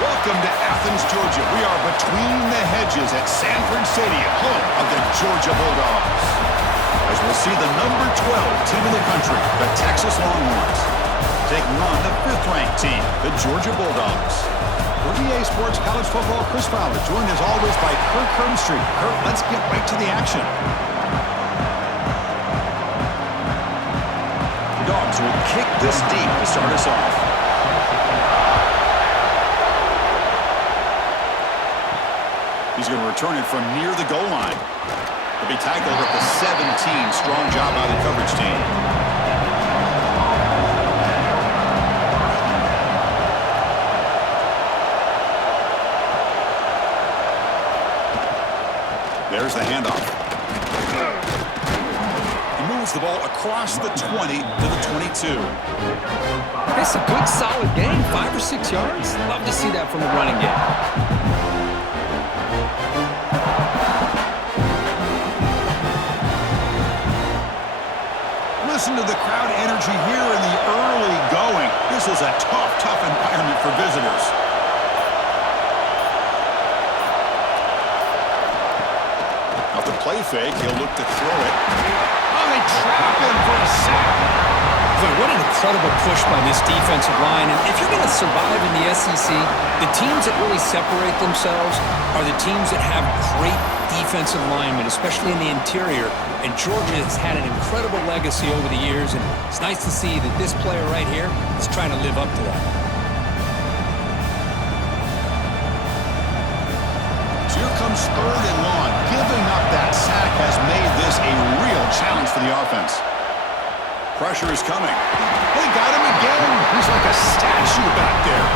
Welcome to Athens, Georgia. We are between the hedges at Sanford Stadium, home of the Georgia Bulldogs. As we'll see the number 12 team in the country, the Texas Longhorns, taking on the 5th-ranked team, the Georgia Bulldogs. For EA Sports College Football, Chris Fowler, joined as always by Kirk Hermstreet. Kirk, let's get right to the action. The Dogs will kick this deep to start us off. He's going to return it from near the goal line. He'll be tackled at the 17. Strong job by the coverage team. There's the handoff. He moves the ball across the 20 to the 22. It's a good, solid game. 5 or 6 yards. Love to see that from the running game. Listen to the crowd energy here in the early going. This is a tough environment for visitors. Off the play fake, he'll look to throw it. Oh, they trap him for a sack. Boy, what an incredible push by this defensive line. And if you're going to survive in the SEC, the teams that really separate themselves are the teams that have great defensive linemen, especially in the interior. And Georgia has had an incredible legacy over the years, and it's nice to see that this player right here is trying to live up to that. So here comes 3rd and long. Giving up that sack has made this a real challenge for the offense. Pressure is coming. They got him again. He's like a statue back there.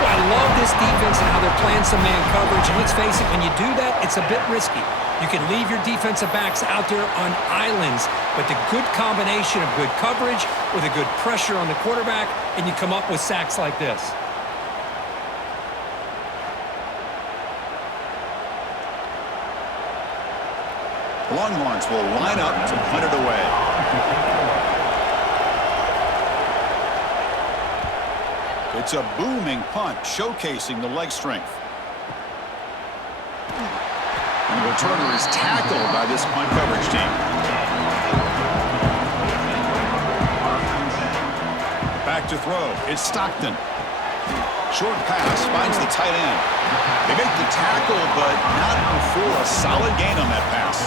Well, I love this defense and how they're playing some man coverage. And let's face it, when you do that, it's a bit risky. You can leave your defensive backs out there on islands, but the good combination of good coverage with a good pressure on the quarterback, and you come up with sacks like this. The Longhorns will line up to punt it away. It's a booming punt, showcasing the leg strength. And the returner is tackled by this punt coverage team. Back to throw. It's Stockton. Short pass finds the tight end. They make the tackle, but not before a solid gain on that pass.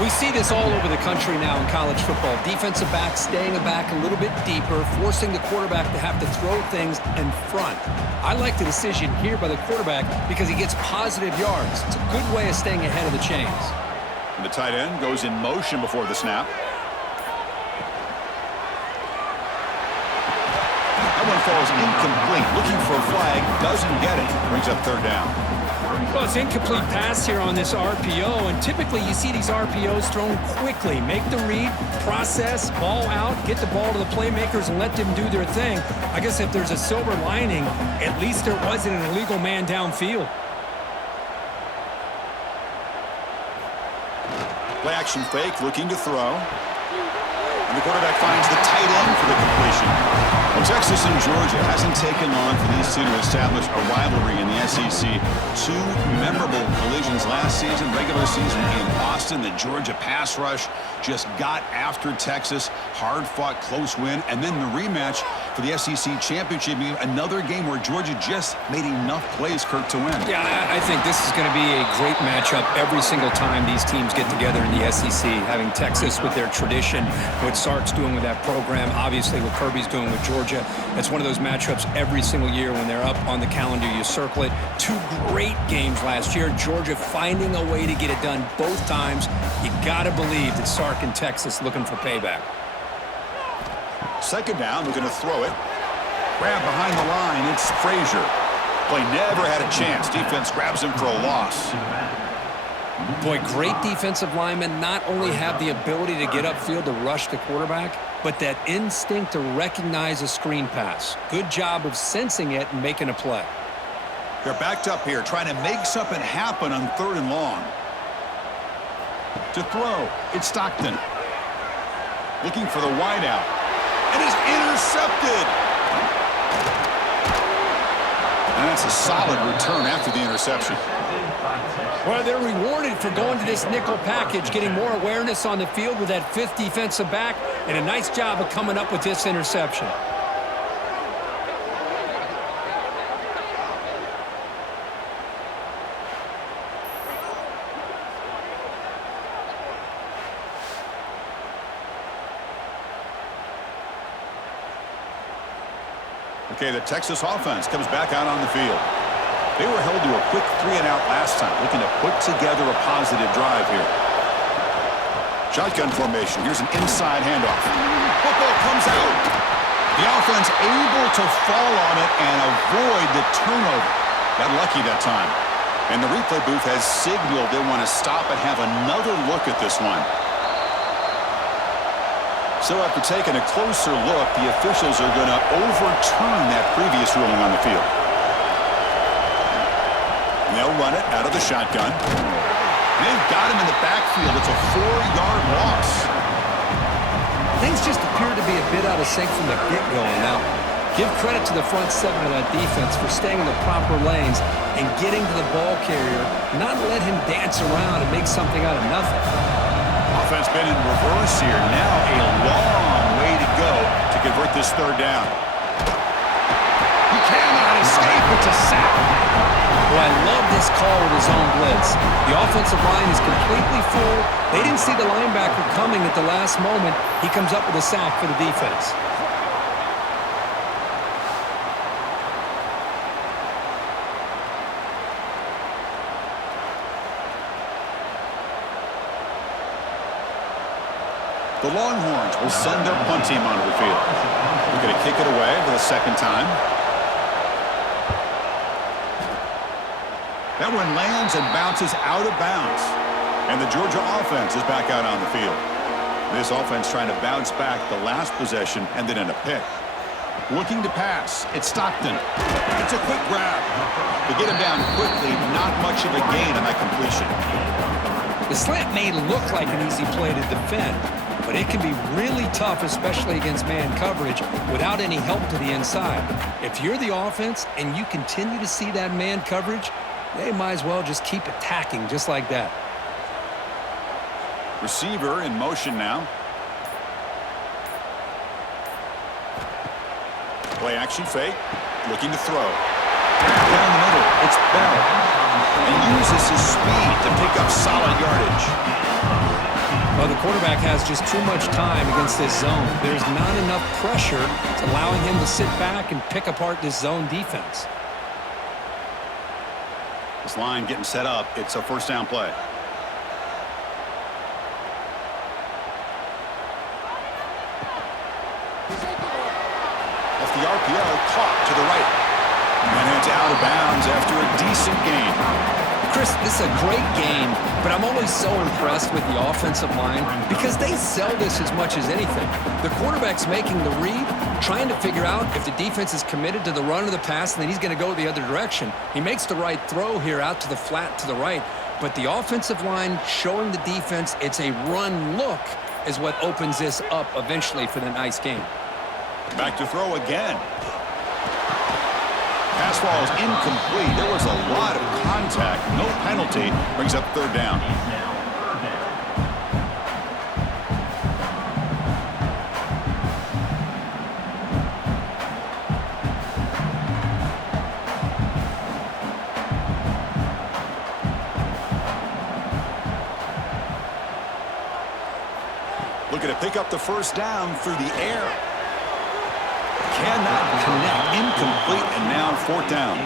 We see this all over the country now in college football. Defensive backs staying back a little bit deeper, forcing the quarterback to have to throw things in front. I like the decision here by the quarterback because he gets positive yards. It's a good way of staying ahead of the chains. And the tight end goes in motion before the snap. That one falls incomplete. Looking for a flag, doesn't get it. Brings up 3rd down. Well, it's incomplete pass here on this RPO, and typically you see these RPOs thrown quickly. Make the read, process, ball out, get the ball to the playmakers and let them do their thing. I guess if there's a silver lining, at least there wasn't an illegal man downfield. Play action fake, looking to throw. And the quarterback finds the tight end for the completion. Well, Texas and Georgia hasn't taken long for these two to establish a rivalry in the SEC. 2 memorable collisions last season, regular season in Austin. The Georgia pass rush just got after Texas. Hard-fought, close win. And then the rematch for the SEC championship game. Another game where Georgia just made enough plays, Kirk, to win. Yeah, I think this is going to be a great matchup every single time these teams get together in the SEC. Having Texas with their tradition, what Sark's doing with that program, obviously what Kirby's doing with Georgia. It's one of those matchups every single year when they're up on the calendar. You circle it. 2 great games last year. Georgia finding a way to get it done both times. You got to believe that Sark and Texas looking for payback. 2nd down, looking to throw it. Grab behind the line, it's Frazier. Play never had a chance. Defense grabs him for a loss. Boy, great defensive linemen not only have the ability to get upfield to rush the quarterback, but that instinct to recognize a screen pass. Good job of sensing it and making a play. They're backed up here, trying to make something happen on 3rd and long. To throw, it's Stockton. Looking for the wideout. And is intercepted. That's a solid return after the interception. Well, they're rewarded for going to this nickel package, getting more awareness on the field with that fifth defensive back, and a nice job of coming up with this interception. Okay, the Texas offense comes back out on the field. They were held to a quick 3-and-out last time, looking to put together a positive drive here. Shotgun formation. Here's an inside handoff. Football comes out. The offense able to fall on it and avoid the turnover. Got lucky that time. And the replay booth has signaled they want to stop and have another look at this one. So after taking a closer look, the officials are going to overturn that previous ruling on the field. And they'll run it out of the shotgun. And they've got him in the backfield. It's a 4-yard loss. Things just appear to be a bit out of sync from the get-go. Now, give credit to the front seven of that defense for staying in the proper lanes and getting to the ball carrier, not let him dance around and make something out of nothing. Offense been in reverse here. Now a long way to go to convert this third down. He cannot escape. It's a sack. Well, I love this call with his own blitz. The offensive line is completely full. They didn't see the linebacker coming at the last moment. He comes up with a sack for the defense. The Longhorns will send their punt team onto the field. They're going to kick it away for the second time. That one lands and bounces out of bounds. And the Georgia offense is back out on the field. This offense trying to bounce back the last possession and then in a pick. Looking to pass. It's Stockton. It's a quick grab. To get him down quickly, not much of a gain on that completion. The slant may look like an easy play to defend, but it can be really tough, especially against man coverage, without any help to the inside. If you're the offense and you continue to see that man coverage, they might as well just keep attacking just like that. Receiver in motion now. Play action fake. Looking to throw. Down the middle. It's Bell. And uses his speed to pick up solid yardage. Well, the quarterback has just too much time against this zone. There's not enough pressure to allowing him to sit back and pick apart this zone defense. This line getting set up. It's a first down play. Off the RPO, caught to the right. And it's out of bounds after a decent gain. Chris, this is a great game, but I'm always so impressed with the offensive line because they sell this as much as anything. The quarterback's making the read, trying to figure out if the defense is committed to the run or the pass, and then he's going to go the other direction. He makes the right throw here out to the flat to the right, but the offensive line showing the defense it's a run look is what opens this up eventually for the nice game. Back to throw again. Pass ball is incomplete. There was a lot of contact. No penalty. Brings up third down. Looking to pick up the first down through the air. Cannot connect. Incomplete, and now fourth down.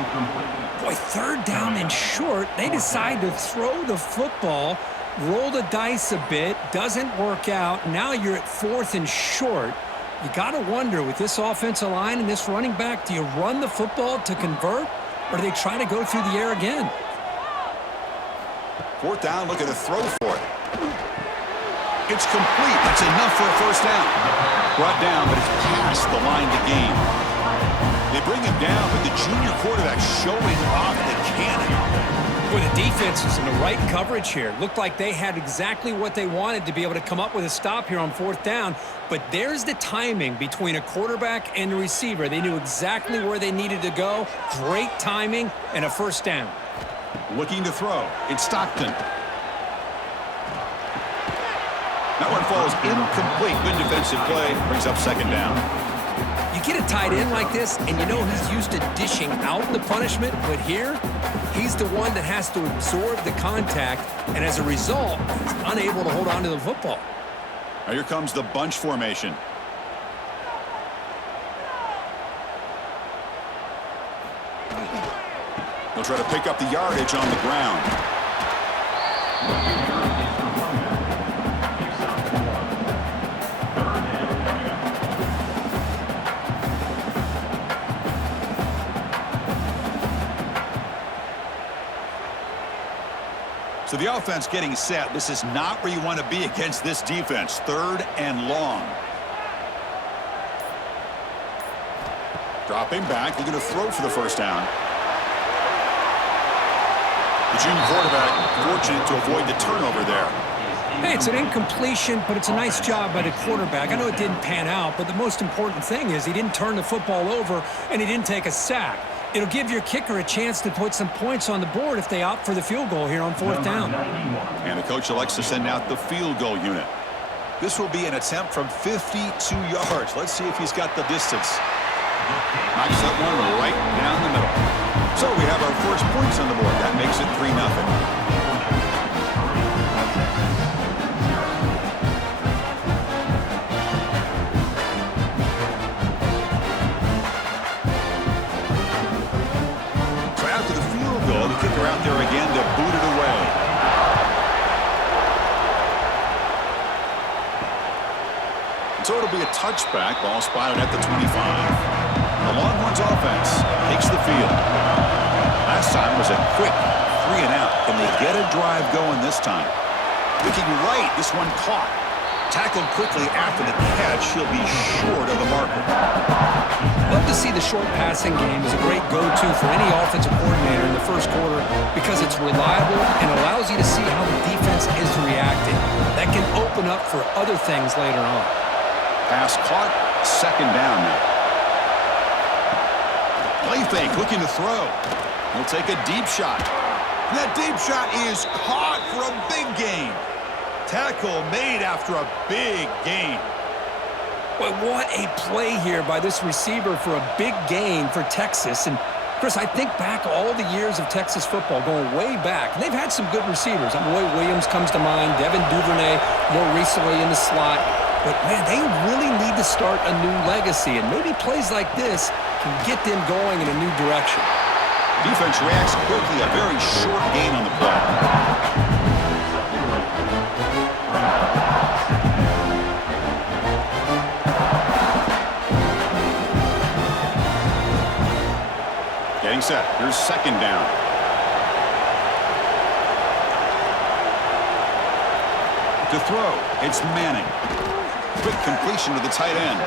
Boy, third down and short. They decide to throw the football, roll the dice a bit, doesn't work out. Now you're at fourth and short. You got to wonder, with this offensive line and this running back, do you run the football to convert, or do they try to go through the air again? Fourth down, looking to throw for it. It's complete. That's enough for a first down. Brought down, but it's past the line to gain. They bring him down, but the junior quarterback showing off the cannon. Boy, the defense was in the right coverage here. Looked like they had exactly what they wanted to be able to come up with a stop here on fourth down. But there's the timing between a quarterback and the receiver. They knew exactly where they needed to go. Great timing and a first down. Looking to throw. It's Stockton. That one falls incomplete. Good defensive play. Brings up second down. You get a tight end like this, and you know he's used to dishing out the punishment, but here, he's the one that has to absorb the contact, and as a result, he's unable to hold on to the football. Now here comes the bunch formation. They'll try to pick up the yardage on the ground. So the offense getting set. This is not where you want to be against this defense. Third and long. Dropping back. Looking to throw for the first down. The junior quarterback fortunate to avoid the turnover there. Hey, it's an incompletion, but it's a nice job by the quarterback. I know it didn't pan out, but the most important thing is he didn't turn the football over and he didn't take a sack. It'll give your kicker a chance to put some points on the board if they opt for the field goal here on fourth down. And the coach elects to send out the field goal unit. This will be an attempt from 52 yards. Let's see if he's got the distance. Knocks that one right down the middle. So we have our first points on the board. That makes it 3-0. Out there again to boot it away. And so it'll be a touchback. Ball spotted at the 25. The Longhorns offense takes the field. Last time was a quick 3 and out. Can they get a drive going this time? Looking right, this one caught. Tackled quickly after the catch. He'll be short of the marker. Love to see the short passing game as a great go-to for any offensive coordinator in the first quarter because it's reliable and allows you to see how the defense is reacting. That can open up for other things later on. Pass caught, second down now. Play fake, looking to throw. He'll take a deep shot. And that deep shot is caught for a big gain. Tackle made after a big gain. But what a play here by this receiver for a big gain for Texas. And, Chris, I think back all the years of Texas football, going way back. They've had some good receivers. Roy Williams comes to mind, Devin Duvernay more recently in the slot. But, man, they really need to start a new legacy. And maybe plays like this can get them going in a new direction. Defense reacts quickly. A very short gain on the play. Getting set. Here's second down. To throw, it's Manning. Quick completion to the tight end.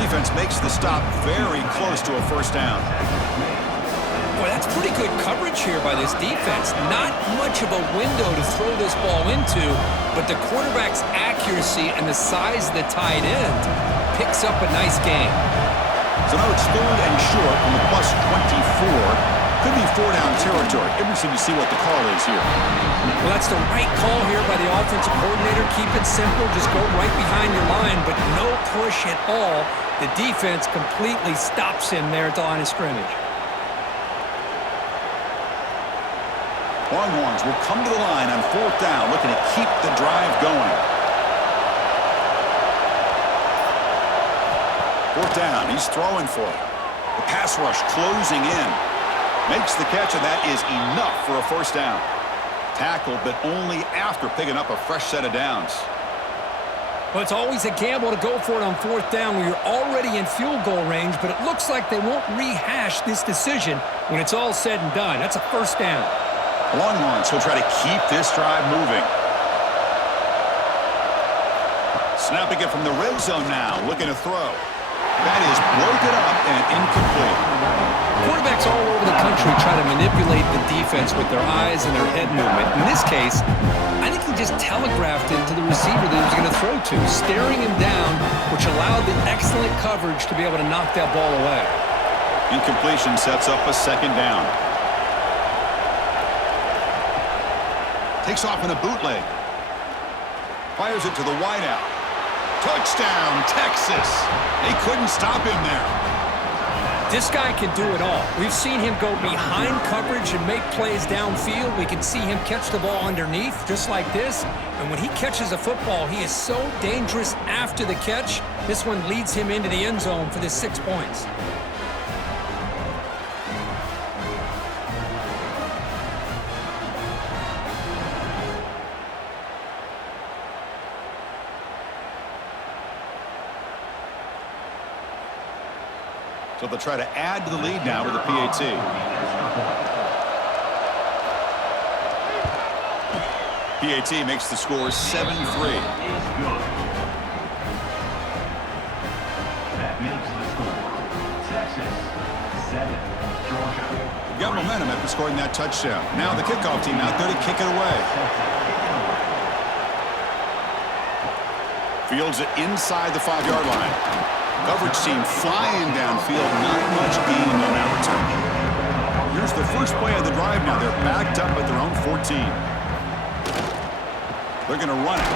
Defense makes the stop very close to a first down. Boy, that's pretty good coverage here by this defense. Not much of a window to throw this ball into, but the quarterback's accuracy and the size of the tight end picks up a nice gain. So now it's third and short from the plus 24. Could be four-down territory. Interesting to see what the call is here. Well, that's the right call here by the offensive coordinator. Keep it simple. Just go right behind your line, but no push at all. The defense completely stops him there at the line of scrimmage. Longhorns will come to the line on fourth down, looking to keep the drive going. Fourth down, he's throwing for it. The pass rush closing in. Makes the catch, and that is enough for a first down. Tackled, but only after picking up a fresh set of downs. Well, it's always a gamble to go for it on fourth down when you're already in field goal range, but it looks like they won't rehash this decision when it's all said and done. That's a first down. Longhorns will try to keep this drive moving. Snapping it from the red zone now, looking to throw. That is broken up and incomplete. Quarterbacks all over the country try to manipulate the defense with their eyes and their head movement. In this case, I think he just telegraphed it to the receiver that he was going to throw to, staring him down, which allowed the excellent coverage to be able to knock that ball away. Incompletion sets up a second down. Takes off in a bootleg. Fires it to the wideout. Touchdown, Texas. They couldn't stop him there. This guy can do it all. We've seen him go behind coverage and make plays downfield. We can see him catch the ball underneath, just like this. And when he catches a football, he is so dangerous after the catch. This one leads him into the end zone for the 6 points. So they'll try to add to the lead now with the PAT. PAT makes the score 7-3. That makes the score Texas 7, Georgia. Got momentum after scoring that touchdown. Now the kickoff team out there to kick it away. Fields it inside the 5-yard line. Coverage team flying downfield, not much gain on that return. Here's the first play of the drive now. They're backed up at their own 14. They're going to run it.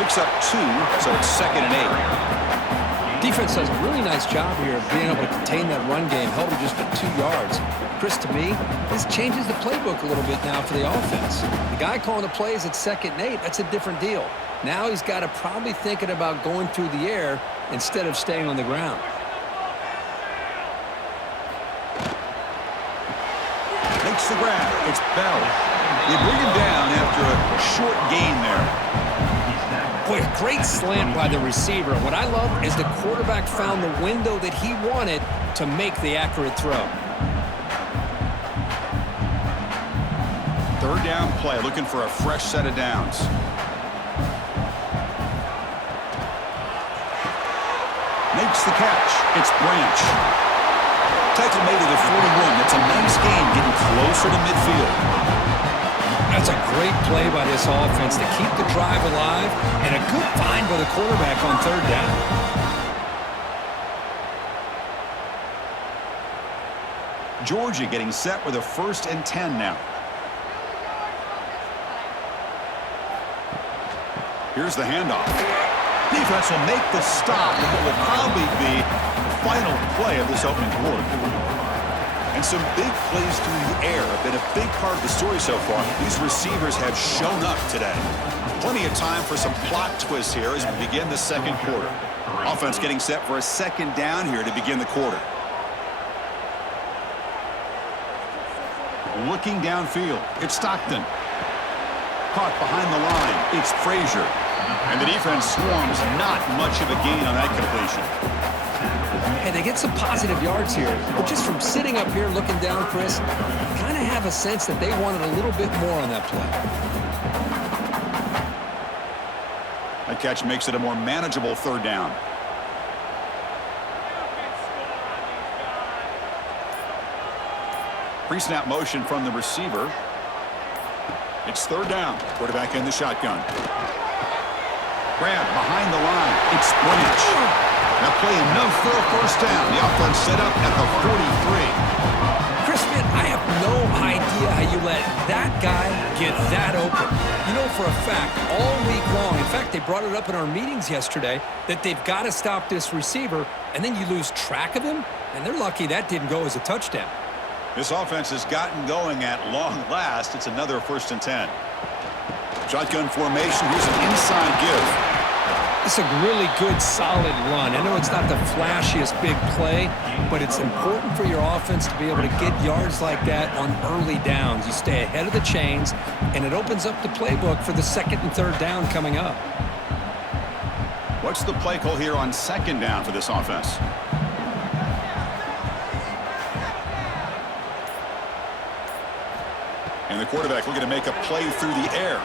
Picks up 2, so it's 2nd and 8. Defense does a really nice job here of being able to contain that run game, held it just at 2 yards. Chris, to me, this changes the playbook a little bit now for the offense. The guy calling the plays at 2nd and 8, that's a different deal. Now he's got to probably thinking about going through the air instead of staying on the ground. Makes the grab. It's Bell. They bring him down after a short gain there. Boy, a great slant by the receiver. What I love is the quarterback found the window that he wanted to make the accurate throw. 3rd down play, looking for a fresh set of downs. Makes the catch. It's Branch. Tackle made to the 41. That's a nice gain, getting closer to midfield. That's a great play by this offense to keep the drive alive, and a good find by the quarterback on 3rd down. Georgia getting set with a 1st and 10 now. Here's the handoff. Defense will make the stop, and it will probably be the final play of this opening quarter. And some big plays through the air have been a big part of the story so far. These receivers have shown up today. Plenty of time for some plot twists here as we begin the 2nd quarter. Offense getting set for a 2nd down here to begin the quarter. Looking downfield, it's Stockton. Caught behind the line, it's Frazier. And the defense swarms, not much of a gain on that completion. Hey, they get some positive yards here, but just from sitting up here looking down, Chris, kind of have a sense that they wanted a little bit more on that play. That catch makes it a more manageable 3rd down. Pre-snap motion from the receiver. It's 3rd down. Quarterback in the shotgun. Grab behind the line. It's Branch. Now play enough for a 1st down. The offense set up at the 43. Chris, man, I have no idea how you let that guy get that open. You know for a fact, all week long, in fact, they brought it up in our meetings yesterday, that they've got to stop this receiver, and then you lose track of him, and they're lucky that didn't go as a touchdown. This offense has gotten going at long last. It's another 1st and 10. Shotgun formation. Here's an inside give. It's a really good, solid run. I know it's not the flashiest big play, but it's important for your offense to be able to get yards like that on early downs. You stay ahead of the chains, and it opens up the playbook for the 2nd and 3rd down coming up. What's the play call here on 2nd down for this offense? And the quarterback looking to make a play through the air.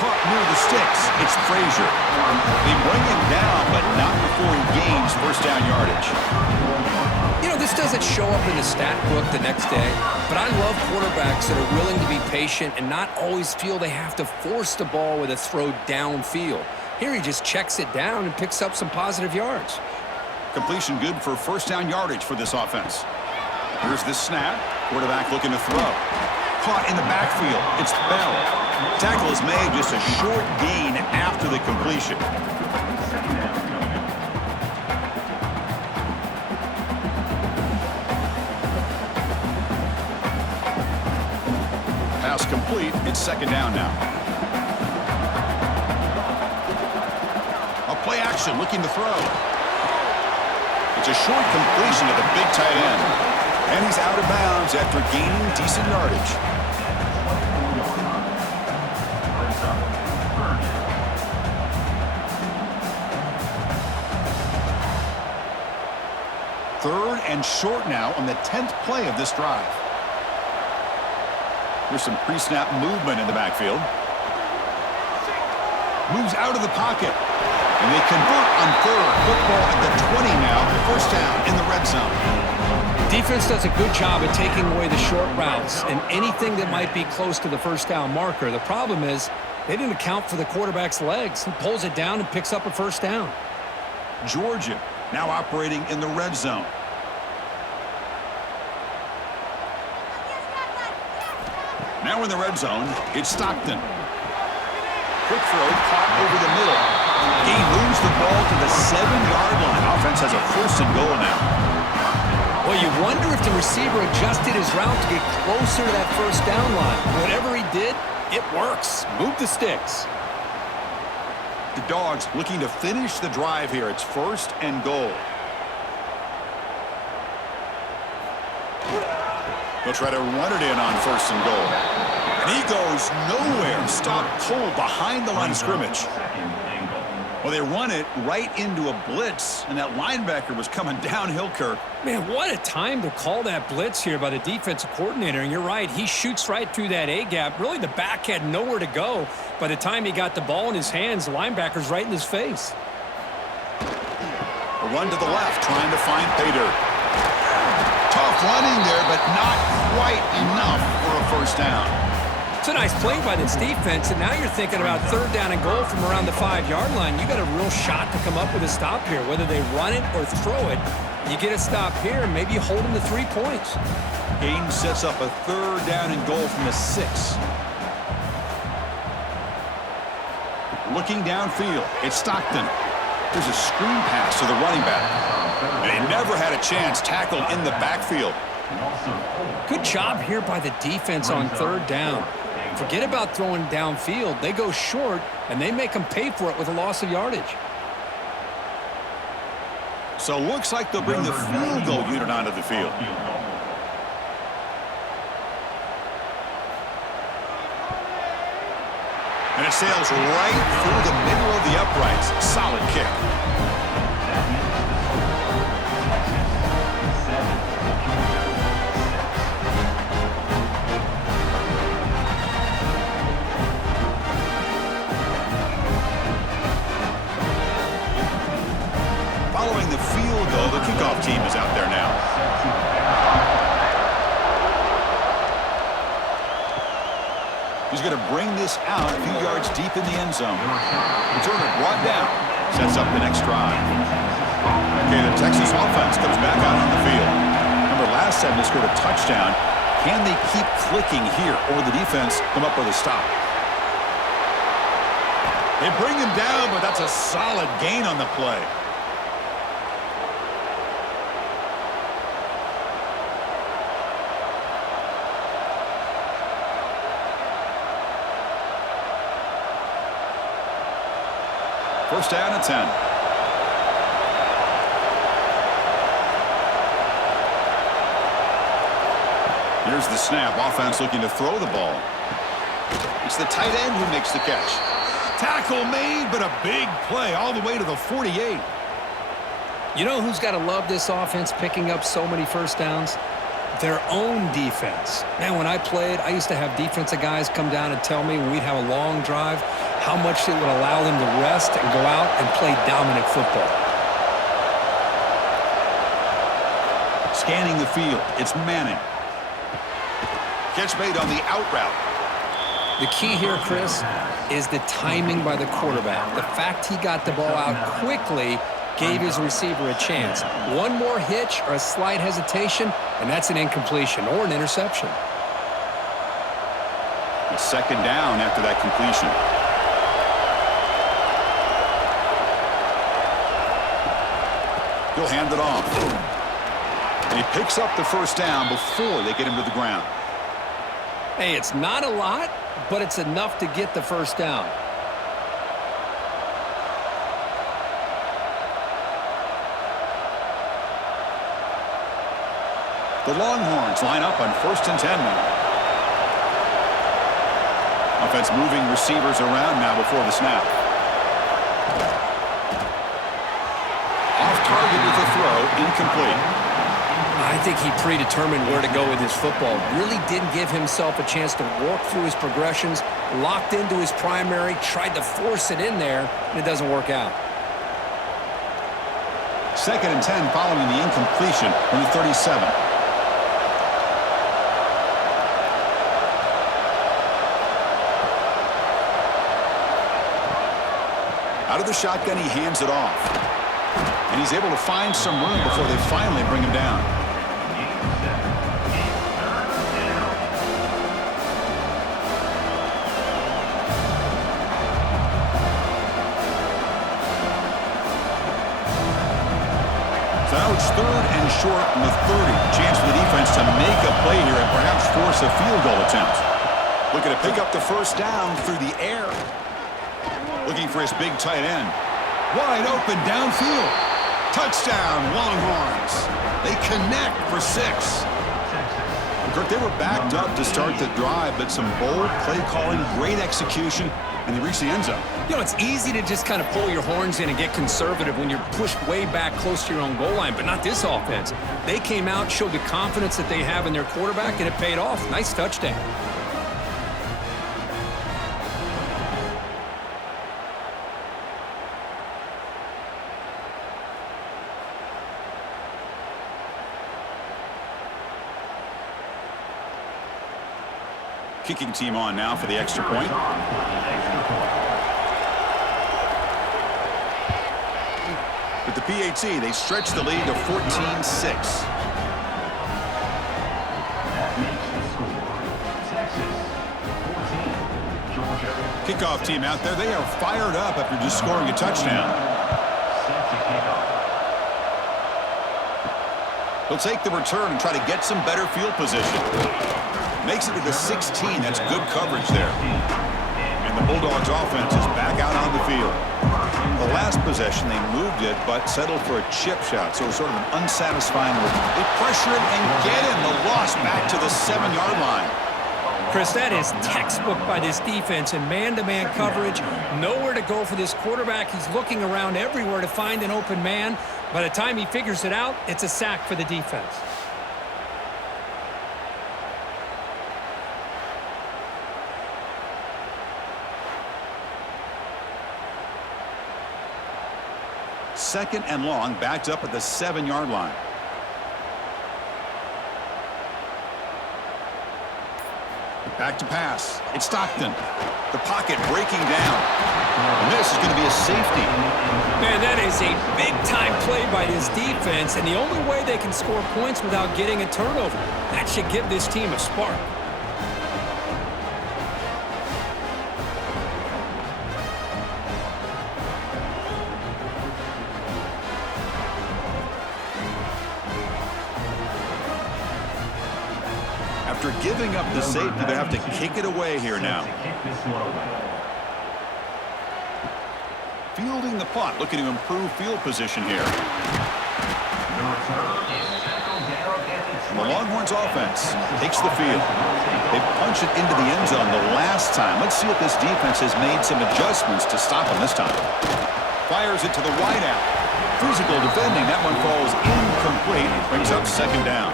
Caught near the sticks. It's Frazier. They bring him down, but not before he gains first down yardage. You know, this doesn't show up in the stat book the next day, but I love quarterbacks that are willing to be patient and not always feel they have to force the ball with a throw downfield. Here he just checks it down and picks up some positive yards. Completion good for first down yardage for this offense. Here's the snap. Quarterback looking to throw. Caught in the backfield. It's Bell. Tackle is made, just a short gain after the completion. Pass complete. It's second down now. A play action looking to throw. It's a short completion to the big tight end. And he's out of bounds after gaining decent yardage. Third and short now on the 10th play of this drive. There's some pre-snap movement in the backfield. Moves out of the pocket. And they convert on third. Football at the 20 now. First down in the red zone. Defense does a good job at taking away the short routes and anything that might be close to the first down marker. The problem is they didn't account for the quarterback's legs. He pulls it down and picks up a first down. Georgia now operating in the red zone. Now in the red zone, it's Stockton. Quick throw caught over the middle. He moves the ball to the 7-yard line. Offense has a first and goal now. Well, you wonder if the receiver adjusted his route to get closer to that first down line. Whatever he did, it works. Move the sticks. The Dogs looking to finish the drive here. It's first and goal. They'll try to run it in on first and goal. And he goes nowhere. Stop cold behind the line of scrimmage. Well, they run it right into a blitz, and that linebacker was coming downhill, Kirk. Man, what a time to call that blitz here by the defensive coordinator. And you're right, he shoots right through that A-gap. Really, the back had nowhere to go. By the time he got the ball in his hands, the linebacker's right in his face. A run to the left, trying to find Pater. Tough running there, but not quite enough for a first down. It's a nice play by this defense, and now you're thinking about third down and goal from around the 5-yard line. You got a real shot to come up with a stop here. Whether they run it or throw it, you get a stop here, and maybe you hold them to 3 points. Gaines sets up a third down and goal from the 6. Looking downfield, it's Stockton. There's a screen pass to the running back. And he never had a chance. Tackle in the backfield. Good job here by the defense on third down. Forget about throwing downfield. They go short, and they make them pay for it with a loss of yardage. So looks like they'll bring the field goal unit onto the field. And it sails right through the middle of the uprights. Solid kick. Following the field goal, the kickoff team is out there now. He's going to bring this out a few yards deep in the end zone. Returner brought down. Sets up the next drive. Okay, the Texas offense comes back out on the field. Remember, last time they scored a touchdown. Can they keep clicking here, or will the defense come up with a stop? They bring him down, but that's a solid gain on the play. First down and 10. Here's the snap. Offense looking to throw the ball. It's the tight end who makes the catch. Tackle made, but a big play all the way to the 48. You know who's got to love this offense picking up so many first downs? Their own defense. Man, when I played, I used to have defensive guys come down and tell me when we'd have a long drive, how much it would allow them to rest and go out and play dominant football. Scanning the field, it's Manning. Catch made on the out route. The key here, Chris, is the timing by the quarterback. The fact he got the ball out quickly gave his receiver a chance. One more hitch or a slight hesitation, and that's an incompletion or an interception. It's second down after that completion. He'll hand it off. And he picks up the first down before they get him to the ground. Hey, it's not a lot, but it's enough to get the first down. The Longhorns line up on 1st and 10 now. Offense moving receivers around now before the snap. Off target with the throw, incomplete. I think he predetermined where to go with his football. Really didn't give himself a chance to work through his progressions, locked into his primary, tried to force it in there, and it doesn't work out. 2nd and 10 following the incompletion from the 37. Out of the shotgun, he hands it off. And he's able to find some room before they finally bring him down. So now it's 3rd and short from the 30. Chance for the defense to make a play here and perhaps force a field goal attempt. Looking to pick up the first down through the air. Looking for his big tight end. Wide open downfield. Touchdown, Longhorns. They connect for 6. Kirk, they were backed up to start the drive, but some bold play calling, great execution, and they reached the end zone. You know, it's easy to just kind of pull your horns in and get conservative when you're pushed way back close to your own goal line, but not this offense. They came out, showed the confidence that they have in their quarterback, and it paid off. Nice touchdown. Kicking team on now for the extra point. With the PAT, they stretch the lead to 14-6. That makes the score. Texas 14, Georgia. Kickoff team out there. They are fired up after just scoring a touchdown. Set to kick off. He'll take the return and try to get some better field position. Makes it to the 16. That's good coverage there. And the Bulldogs offense is back out on the field. The last possession, they moved it, but settled for a chip shot, so it was sort of an unsatisfying move. They pressure him and get him. The loss back to the 7-yard line. Chris, that is textbook by this defense in man-to-man coverage. Nowhere to go for this quarterback. He's looking around everywhere to find an open man. By the time he figures it out, it's a sack for the defense. Second and long, backed up at the 7-yard line. Back to pass. It's Stockton. The pocket breaking down. And this is going to be a safety. Man, that is a big-time play by this defense, and the only way they can score points without getting a turnover. That should give this team a spark. After giving up the safety, they have to kick it away here now. Fielding the punt, looking to improve field position here. The Longhorns offense takes the field. They punch it into the end zone the last time. Let's see if this defense has made some adjustments to stop them this time. Fires it to the wideout. Physical defending. That one falls incomplete. Brings up second down.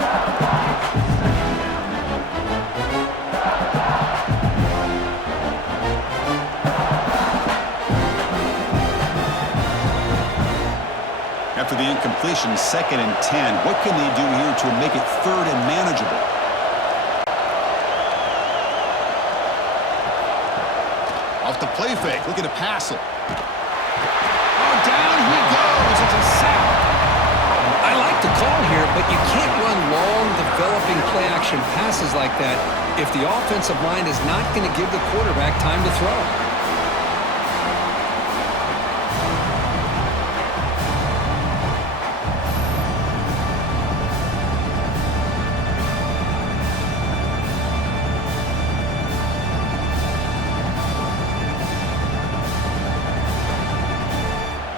After the incompletion, 2nd and 10. What can they do here to make it 3rd and manageable? Off the play fake, looking to pass it. Oh, down he goes. It's a sack. I like the call here, but you can't run long, developing play-action passes like that if the offensive line is not going to give the quarterback time to throw.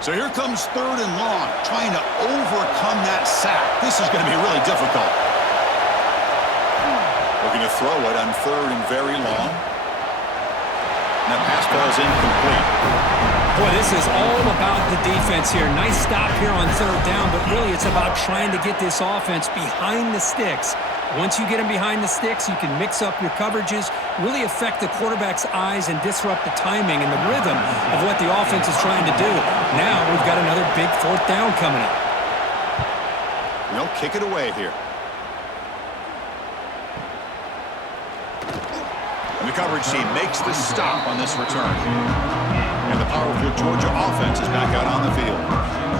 So here comes 3rd and long, trying to overcome that sack. This is going to be really difficult. Looking to throw it on 3rd and very long. And that pass ball is incomplete. Boy, this is all about the defense here. Nice stop here on 3rd down, but really it's about trying to get this offense behind the sticks. Once you get them behind the sticks, you can mix up your coverages, really affect the quarterback's eyes and disrupt the timing and the rhythm of what the offense is trying to do. Now we've got another big 4th down coming up. They'll kick it away here. And the coverage team makes the stop on this return. And the powerful Georgia offense is back out on the field.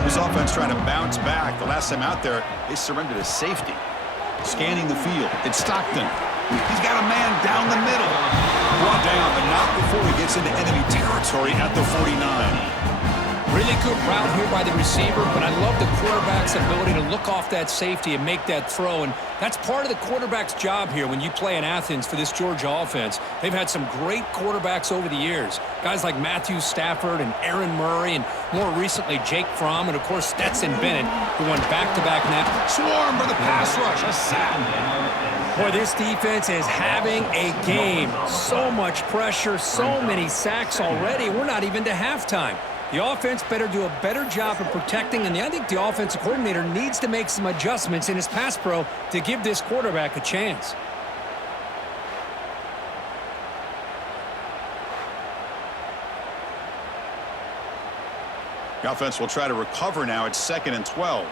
This offense trying to bounce back. The last time out there, they surrendered a safety. Scanning the field, it's Stockton. He's got a man down the middle. Brought down, but not before he gets into enemy territory at the 49. Really good route here by the receiver, but I love the quarterback's ability to look off that safety and make that throw, and that's part of the quarterback's job here when you play in Athens for this Georgia offense. They've had some great quarterbacks over the years, guys like Matthew Stafford and Aaron Murray, and more recently Jake Fromm, and of course Stetson Bennett, who won back-to-back naps. Swarm for the pass rush, a sack. Boy, this defense is having a game. So much pressure, so many sacks already. We're not even to halftime. The offense better do a better job of protecting, and I think the offensive coordinator needs to make some adjustments in his pass pro to give this quarterback a chance. The offense will try to recover now. It's 2nd and 12.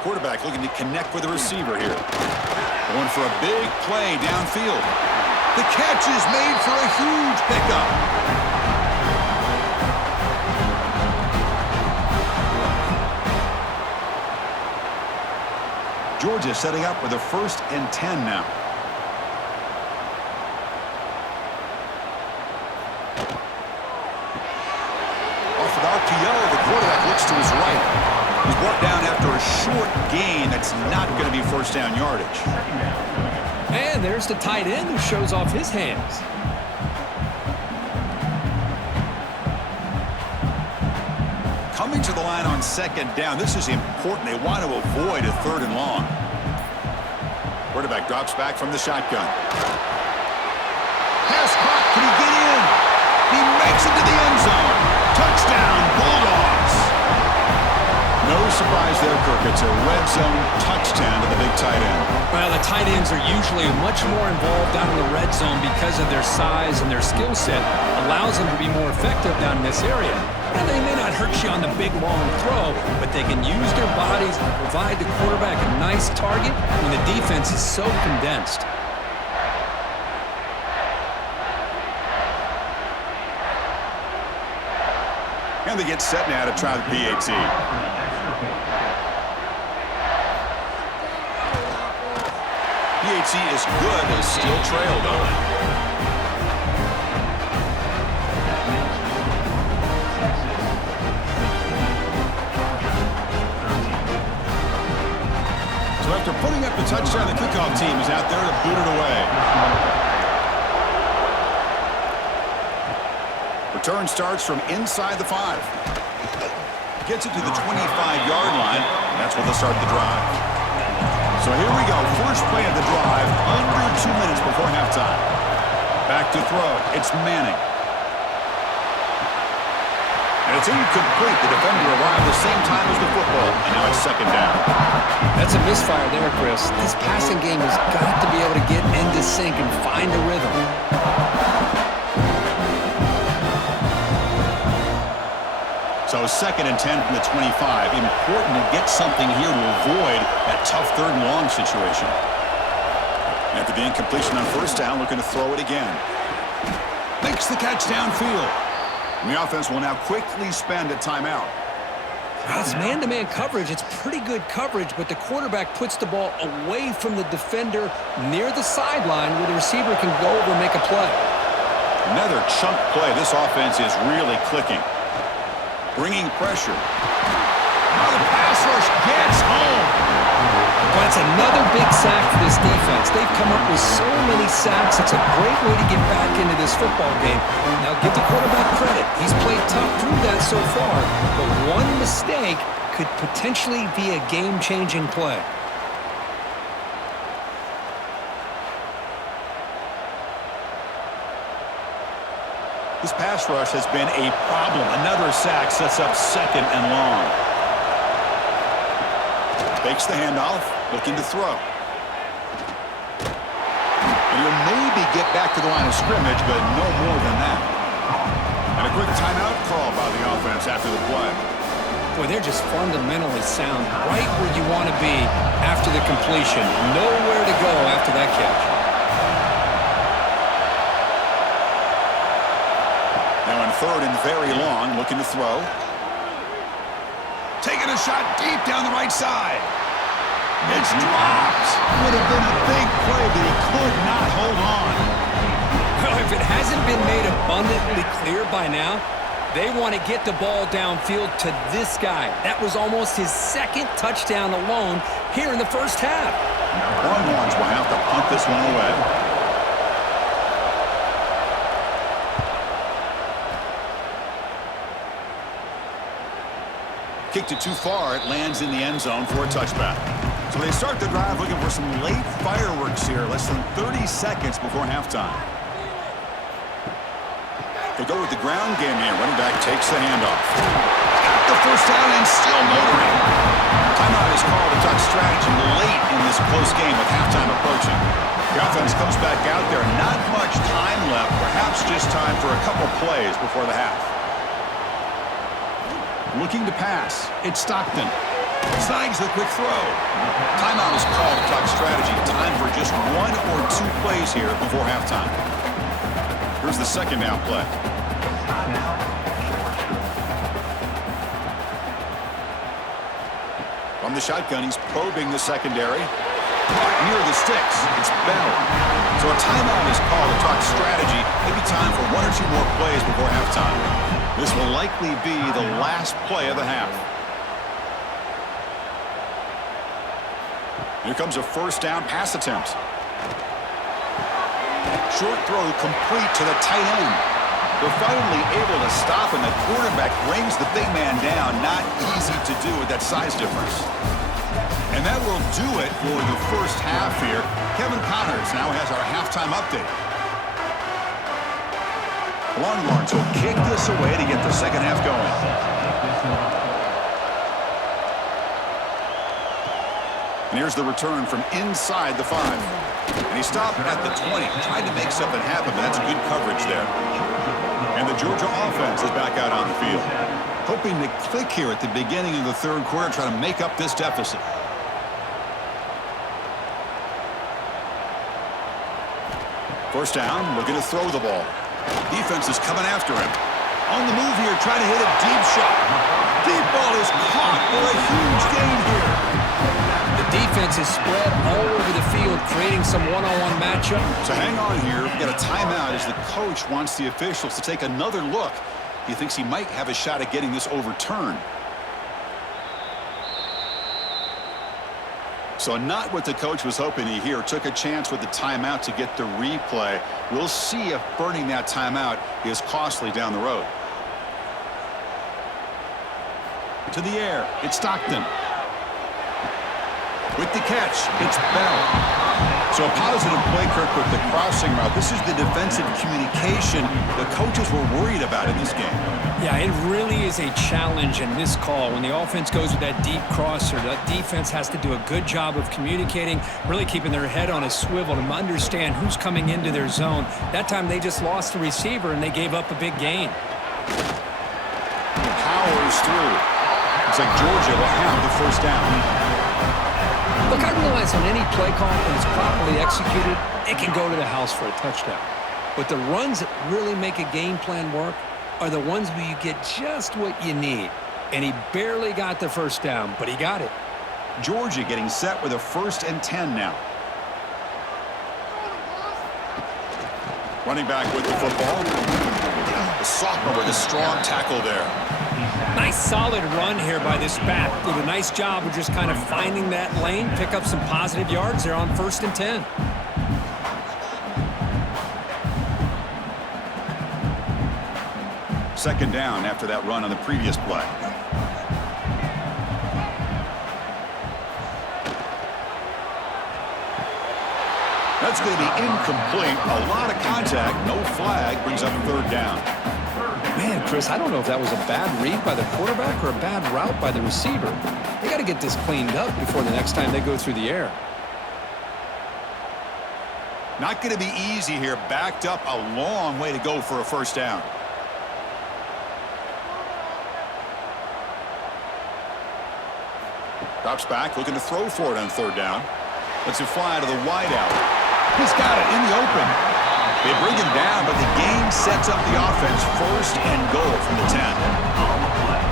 Quarterback looking to connect with the receiver here. Going for a big play downfield. The catch is made for a huge pickup. Georgia setting up with a 1st and 10 now. Off an RPO, the quarterback looks to his right. He's brought down after a short gain. That's not going to be 1st down yardage. And there's the tight end who shows off his hands. Coming to the line on 2nd down. This is important. They want to avoid a 3rd and long. Quarterback drops back from the shotgun. Pass caught. Can he get in? He makes it to the end zone. Touchdown, Bulldogs. No surprise there, Kirk. It's a red zone touchdown to the big tight end. Well, the tight ends are usually much more involved down in the red zone because of their size and their skill set. Allows them to be more effective down in this area. Now, they may not hurt you on the big, long throw, but they can use their bodies to provide the quarterback a nice target when the defense is so condensed. And they get set now to try the PAT. PAT is good, but still trailed though. So after putting up the touchdown, the kickoff team is out there to boot it away. Return starts from inside the 5. Gets it to the 25-yard line. That's where they'll start the drive. So here we go. First play of the drive, under 2 minutes before halftime. Back to throw. It's Manning. And it's incomplete. The defender arrived the same time as the football. And now it's 2nd down. That's a misfire there, Chris. This passing game has got to be able to get into sync and find a rhythm. So 2nd and 10 from the 25. Important to get something here to avoid that tough 3rd and long situation. After the incompletion on 1st down, looking to throw it again. Makes the catch downfield. And the offense will now quickly spend a timeout. It's man-to-man coverage. It's pretty good coverage, but the quarterback puts the ball away from the defender near the sideline where the receiver can go over and make a play. Another chunk play. This offense is really clicking. Bringing pressure. Now the pass rush gets home. That's another big sack for this defense. They've come up with so many sacks. It's a great way to get back into this football game. Now give the quarterback credit. He's played tough through that so far, but one mistake could potentially be a game-changing play. This pass rush has been a problem. Another sack sets up 2nd and long. Takes the handoff, looking to throw. And he'll maybe get back to the line of scrimmage, but no more than that. And a quick timeout call by the offense after the play. Boy, they're just fundamentally sound, right where you want to be after the completion. Nowhere to go after that catch. Now in 3rd and very long, looking to throw. Taking a shot deep down the right side. It's dropped. Would have been a big play, but he could not hold on. Well, if it hasn't been made abundantly clear by now, they want to get the ball downfield to this guy. That was almost his 2nd touchdown alone here in the 1st half. Longhorns will have to punt this one away. Kicked it too far. It lands in the end zone for a touchback. So they start the drive looking for some late fireworks here. Less than 30 seconds before halftime. They go with the ground game here. Running back takes the handoff. Got the 1st down and still motoring. Timeout is called to talk strategy late in this close game with halftime approaching. The offense comes back out there. Not much time left. Perhaps just time for a couple plays before the half. Looking to pass. It's Stockton. Snags the quick throw. Timeout is called to talk strategy. Time for just 1 or 2 plays here before halftime. Here's the 2nd down play. From the shotgun, he's probing the secondary. Near the sticks. It's Bell. So a timeout is called to talk strategy. Maybe time for 1 or 2 more plays before halftime. This will likely be the last play of the half. Here comes a 1st down pass attempt. Short throw complete to the tight end. They're finally able to stop, and the quarterback brings the big man down. Not easy to do with that size difference. And that will do it for the 1st half here. Kevin Connors now has our halftime update. Longhorns will kick this away to get the 2nd half going. And here's the return from inside the 5. And he stopped at the 20, tried to make something happen, but that's good coverage there. And the Georgia offense is back out on the field. Hoping to click here at the beginning of the 3rd quarter, try to make up this deficit. First down, looking to throw the ball. Defense is coming after him. On the move here, trying to hit a deep shot. Deep ball is caught for a huge gain here. The defense is spread all over the field, creating some one-on-one matchup. So hang on here. We've got a timeout as the coach wants the officials to take another look. He thinks he might have a shot at getting this overturned. So not what the coach was hoping to hear. Took a chance with the timeout to get the replay. We'll see if burning that timeout is costly down the road. To the air, it's Stockton. With the catch, it's Bell. So a positive play, Kirk, with the crossing route. This is the defensive communication the coaches were worried about in this game. Yeah, it really is a challenge in this call. When the offense goes with that deep crosser, the defense has to do a good job of communicating, really keeping their head on a swivel to understand who's coming into their zone. That time they just lost the receiver and they gave up a big gain. How powers through. Looks like Georgia will have the first down. Look, I realize on any play call, when it's properly executed, it can go to the house for a touchdown. But the runs that really make a game plan work are the ones where you get just what you need. And he barely got the first down, but he got it. Georgia getting set with a 1st and 10 now. Running back with the football. The sophomore with a strong tackle there. Nice solid run here by this back. Did a nice job of just kind of finding that lane, pick up some positive yards there on 1st and 10. Second down after that run on the previous play. That's going to be incomplete. A lot of contact. No flag. Brings up 3rd down. Man, Chris, I don't know if that was a bad read by the quarterback or a bad route by the receiver. They got to get this cleaned up before the next time they go through the air. Not going to be easy here. Backed up a long way to go for a 1st down. Drops back, looking to throw for it on 3rd down. Lets it fly to the wide out. He's got it in the open. They bring him down, but the game sets up the offense 1st and goal from the 10.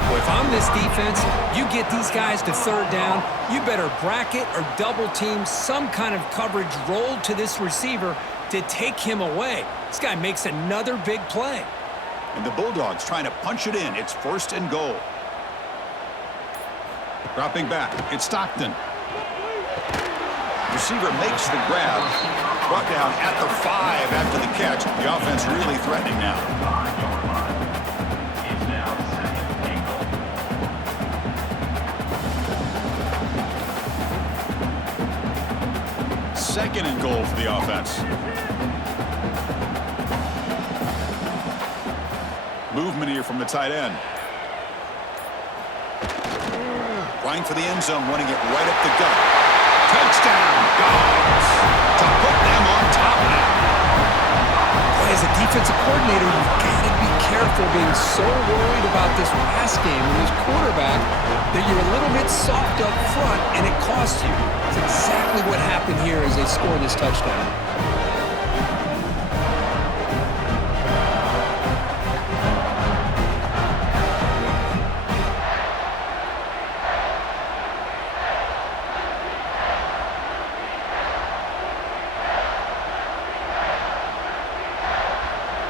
Well, if I'm this defense, you get these guys to 3rd down, you better bracket or double team some kind of coverage roll to this receiver to take him away. This guy makes another big play. And the Bulldogs trying to punch it in. It's 1st and goal. Dropping back, it's Stockton. Receiver makes the grab. Brought down at the 5 after the catch. The offense really threatening now. It's now 2nd and goal for the offense. Movement here from the tight end. Running for the end zone, running it right up the gut. Touchdown, Dogs, to put them on top now. Boy, as a defensive coordinator, you've got to be careful being so worried about this pass game and this quarterback that you're a little bit soft up front and it costs you. It's exactly what happened here as they score this touchdown.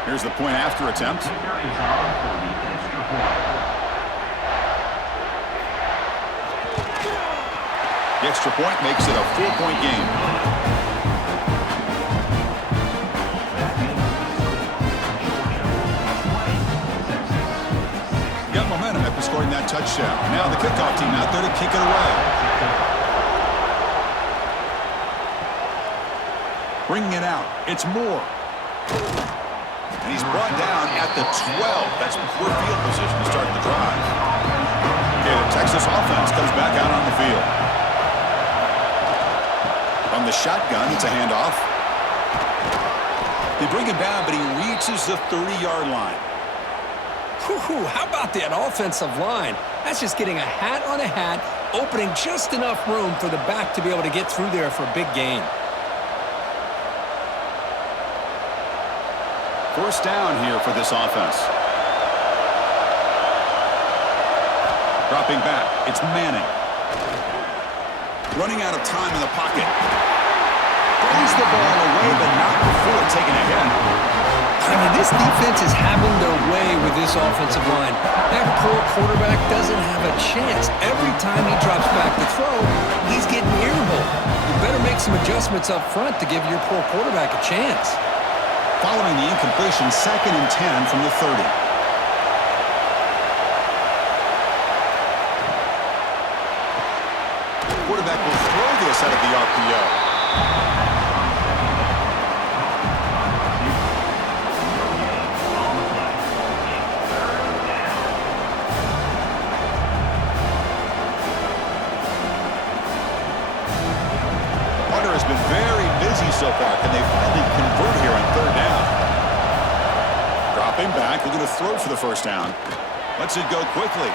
Here's the point after attempt. Kicker is on for the extra point. The extra point makes it a 4-point game. Got momentum after scoring that touchdown. Now the kickoff team out there to kick it away. Bringing it out. It's Moore. And he's brought down at the 12. That's poor field position to start the drive. Okay, the Texas offense comes back out on the field. From the shotgun, it's a handoff. They bring him down, but he reaches the 30-yard line. Whew, how about that offensive line? That's just getting a hat on a hat, opening just enough room for the back to be able to get through there for a big gain. 1st down here for this offense. Dropping back, it's Manning. Running out of time in the pocket. Throws the ball away, but not before taking a hit. I mean, this defense is having their way with this offensive line. That poor quarterback doesn't have a chance. Every time he drops back to throw, he's getting earholed. You better make some adjustments up front to give your poor quarterback a chance. Following the incompletion, 2nd and 10 from the 30. Quarterback will throw this out of the RPO. Hunter has been very busy so far. Can they finally convert here on 3rd down? Dropping back, looking to throw for the 1st down. Lets it go quickly.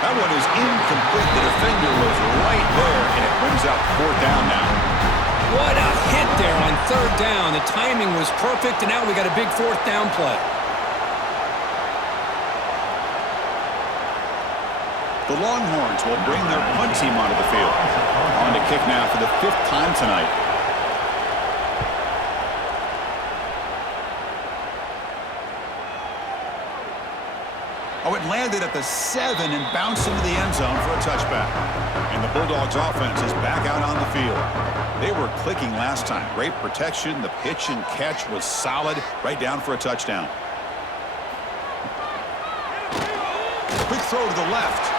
That one is incomplete. The defender was right there, and it brings up 4th down now. What a hit there on 3rd down. The timing was perfect, and now we got a big 4th down play. The Longhorns will bring their punt team onto the field. On to kick now for the 5th time tonight. Oh, it landed at the 7 and bounced into the end zone for a touchback. And the Bulldogs offense is back out on the field. They were clicking last time. Great protection. The pitch and catch was solid. Right down for a touchdown. Quick throw to the left.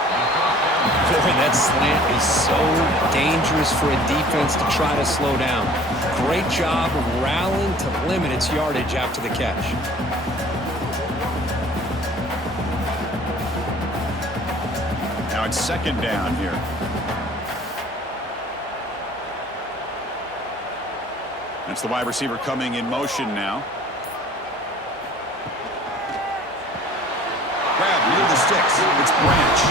Boy, that slant is so dangerous for a defense to try to slow down. Great job of rallying to limit its yardage after the catch. Now it's 2nd down here. That's the wide receiver coming in motion now. Grab near the sticks. It's Branch.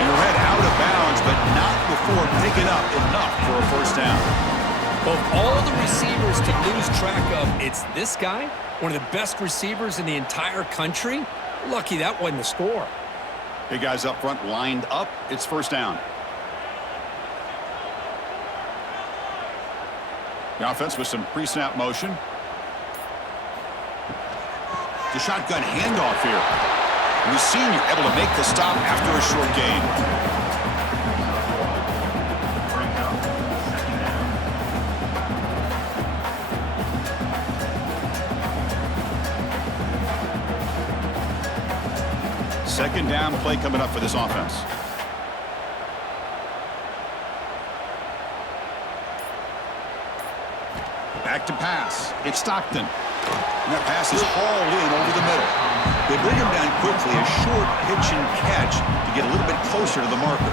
And read out of bounds, but not before picking up enough for a 1st down. Of all the receivers to lose track of, it's this guy, one of the best receivers in the entire country. Lucky that wasn't a score. Big guys up front lined up. It's 1st down. The offense with some pre-snap motion. The shotgun handoff here. And the senior able to make the stop after a short gain. Second down play coming up for this offense. Back to pass. It's Stockton. And that pass is hauled in over the middle. They bring him down quickly, a short pitch and catch to get a little bit closer to the marker.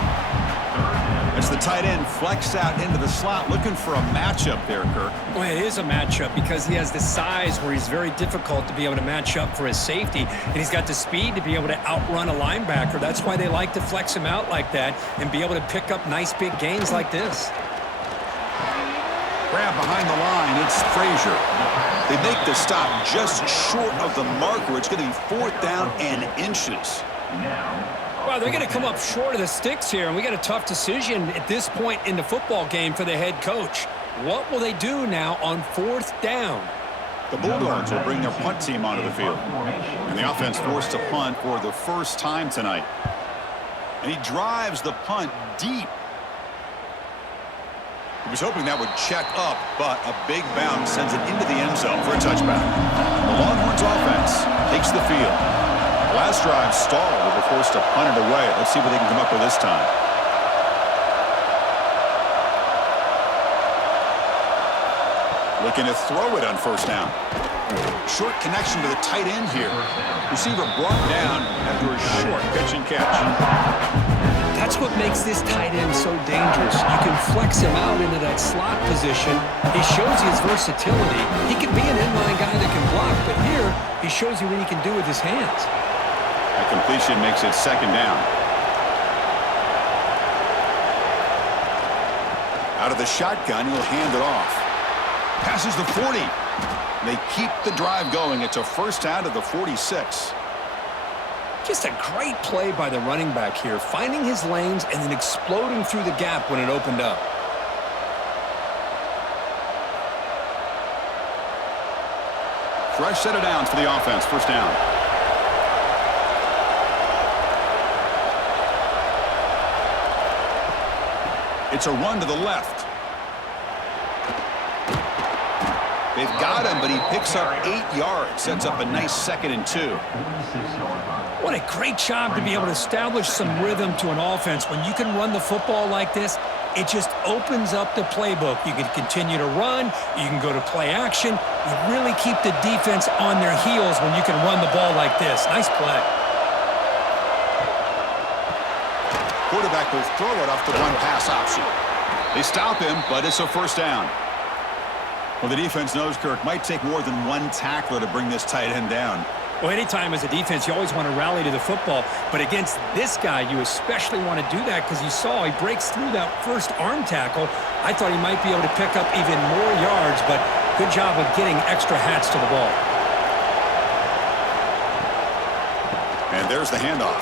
As the tight end flexed out into the slot, looking for a matchup there, Kirk. Well, it is a matchup because he has the size where he's very difficult to be able to match up for his safety, and he's got the speed to be able to outrun a linebacker. That's why they like to flex him out like that and be able to pick up nice big gains like this. Grab behind the line, it's Frazier. They make the stop just short of the marker. It's going to be 4th down and inches. Well, they're going to come up short of the sticks here, and we got a tough decision at this point in the football game for the head coach. What will they do now on 4th down? The Bulldogs will bring their punt team onto the field. And the offense forced to punt for the 1st time tonight. And he drives the punt deep. He was hoping that would check up, but a big bounce sends it into the end zone for a touchback. The Longhorns offense takes the field. The last drive stalled. They were forced to punt it away. Let's see what they can come up with this time. Looking to throw it on 1st down. Short connection to the tight end here. Receiver brought down after a short pitch and catch. That's what makes this tight end so dangerous. You can flex him out into that slot position. He shows you his versatility. He can be an inline guy that can block, but here he shows you what he can do with his hands. That completion makes it 2nd down. Out of the shotgun, he'll hand it off. Passes the 40. They keep the drive going. It's a 1st down to the 46. Just a great play by the running back here, finding his lanes and then exploding through the gap when it opened up. Fresh set of downs for the offense. 1st down. It's a run to the left. They've got him, but he picks up 8 yards. Sets up a nice 2nd and 2. What a great job to be able to establish some rhythm to an offense. When you can run the football like this, it just opens up the playbook. You can continue to run. You can go to play action. You really keep the defense on their heels when you can run the ball like this. Nice play. Quarterback will throw it off the one-pass option. They stop him, but it's a 1st down. Well, the defense knows, Kirk, might take more than one tackler to bring this tight end down. Well, anytime as a defense, you always want to rally to the football. But against this guy, you especially want to do that because you saw he breaks through that first arm tackle. I thought he might be able to pick up even more yards, but good job of getting extra hats to the ball. And there's the handoff.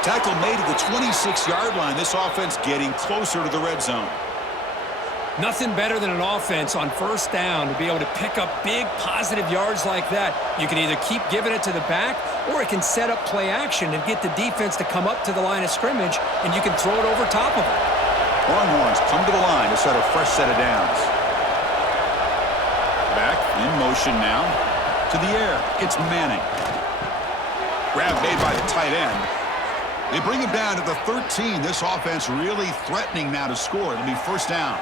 Tackle made at the 26-yard line. This offense getting closer to the red zone. Nothing better than an offense on first down to be able to pick up big positive yards like that. You can either keep giving it to the back or it can set up play action and get the defense to come up to the line of scrimmage, and you can throw it over top of it. Longhorns come to the line to start a fresh set of downs. Back in motion now. To the air. It's Manning. Grab made by the tight end. They bring him down to the 13. This offense really threatening now to score. It'll be first down.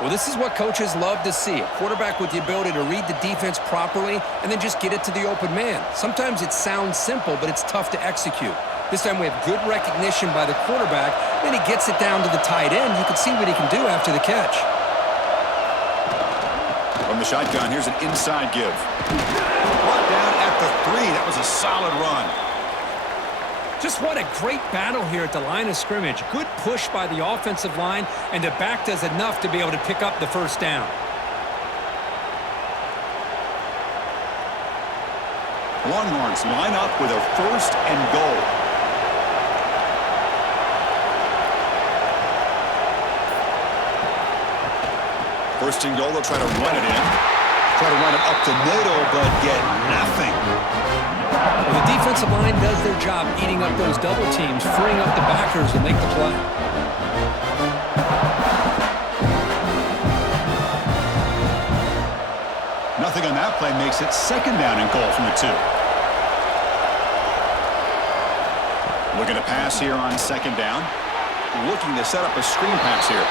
Well, this is what coaches love to see. A quarterback with the ability to read the defense properly and then just get it to the open man. Sometimes it sounds simple, but it's tough to execute. This time we have good recognition by the quarterback. Then he gets it down to the tight end. You can see what he can do after the catch. From the shotgun, here's an inside give. Brought down at the 3. That was a solid run. Just what a great battle here at the line of scrimmage. Good push by the offensive line, and the back does enough to be able to pick up the first down. Longhorns line up with a first and goal. First and goal, they'll try to run it in. Try to run it up the middle, but get nothing. Well, the defensive line does their job eating up those double teams, freeing up the backers to make the play. Nothing on that play makes it second down and goal from the 2. Looking to pass here on second down. Looking to set up a screen pass here.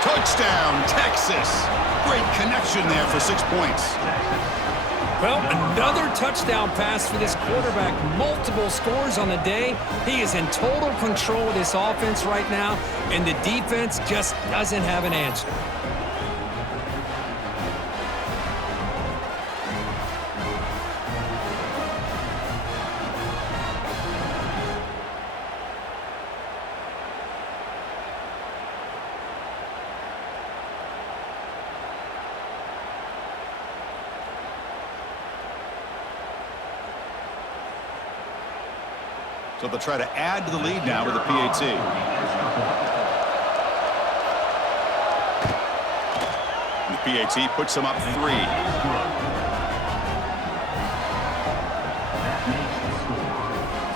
Touchdown, Texas. Great connection there for 6 points. Well, another touchdown pass for this quarterback. Multiple scores on the day. He is in total control of this offense right now, and the defense just doesn't have an answer. So they'll try to add to the lead now with a PAT. The PAT puts them up 3. That makes the score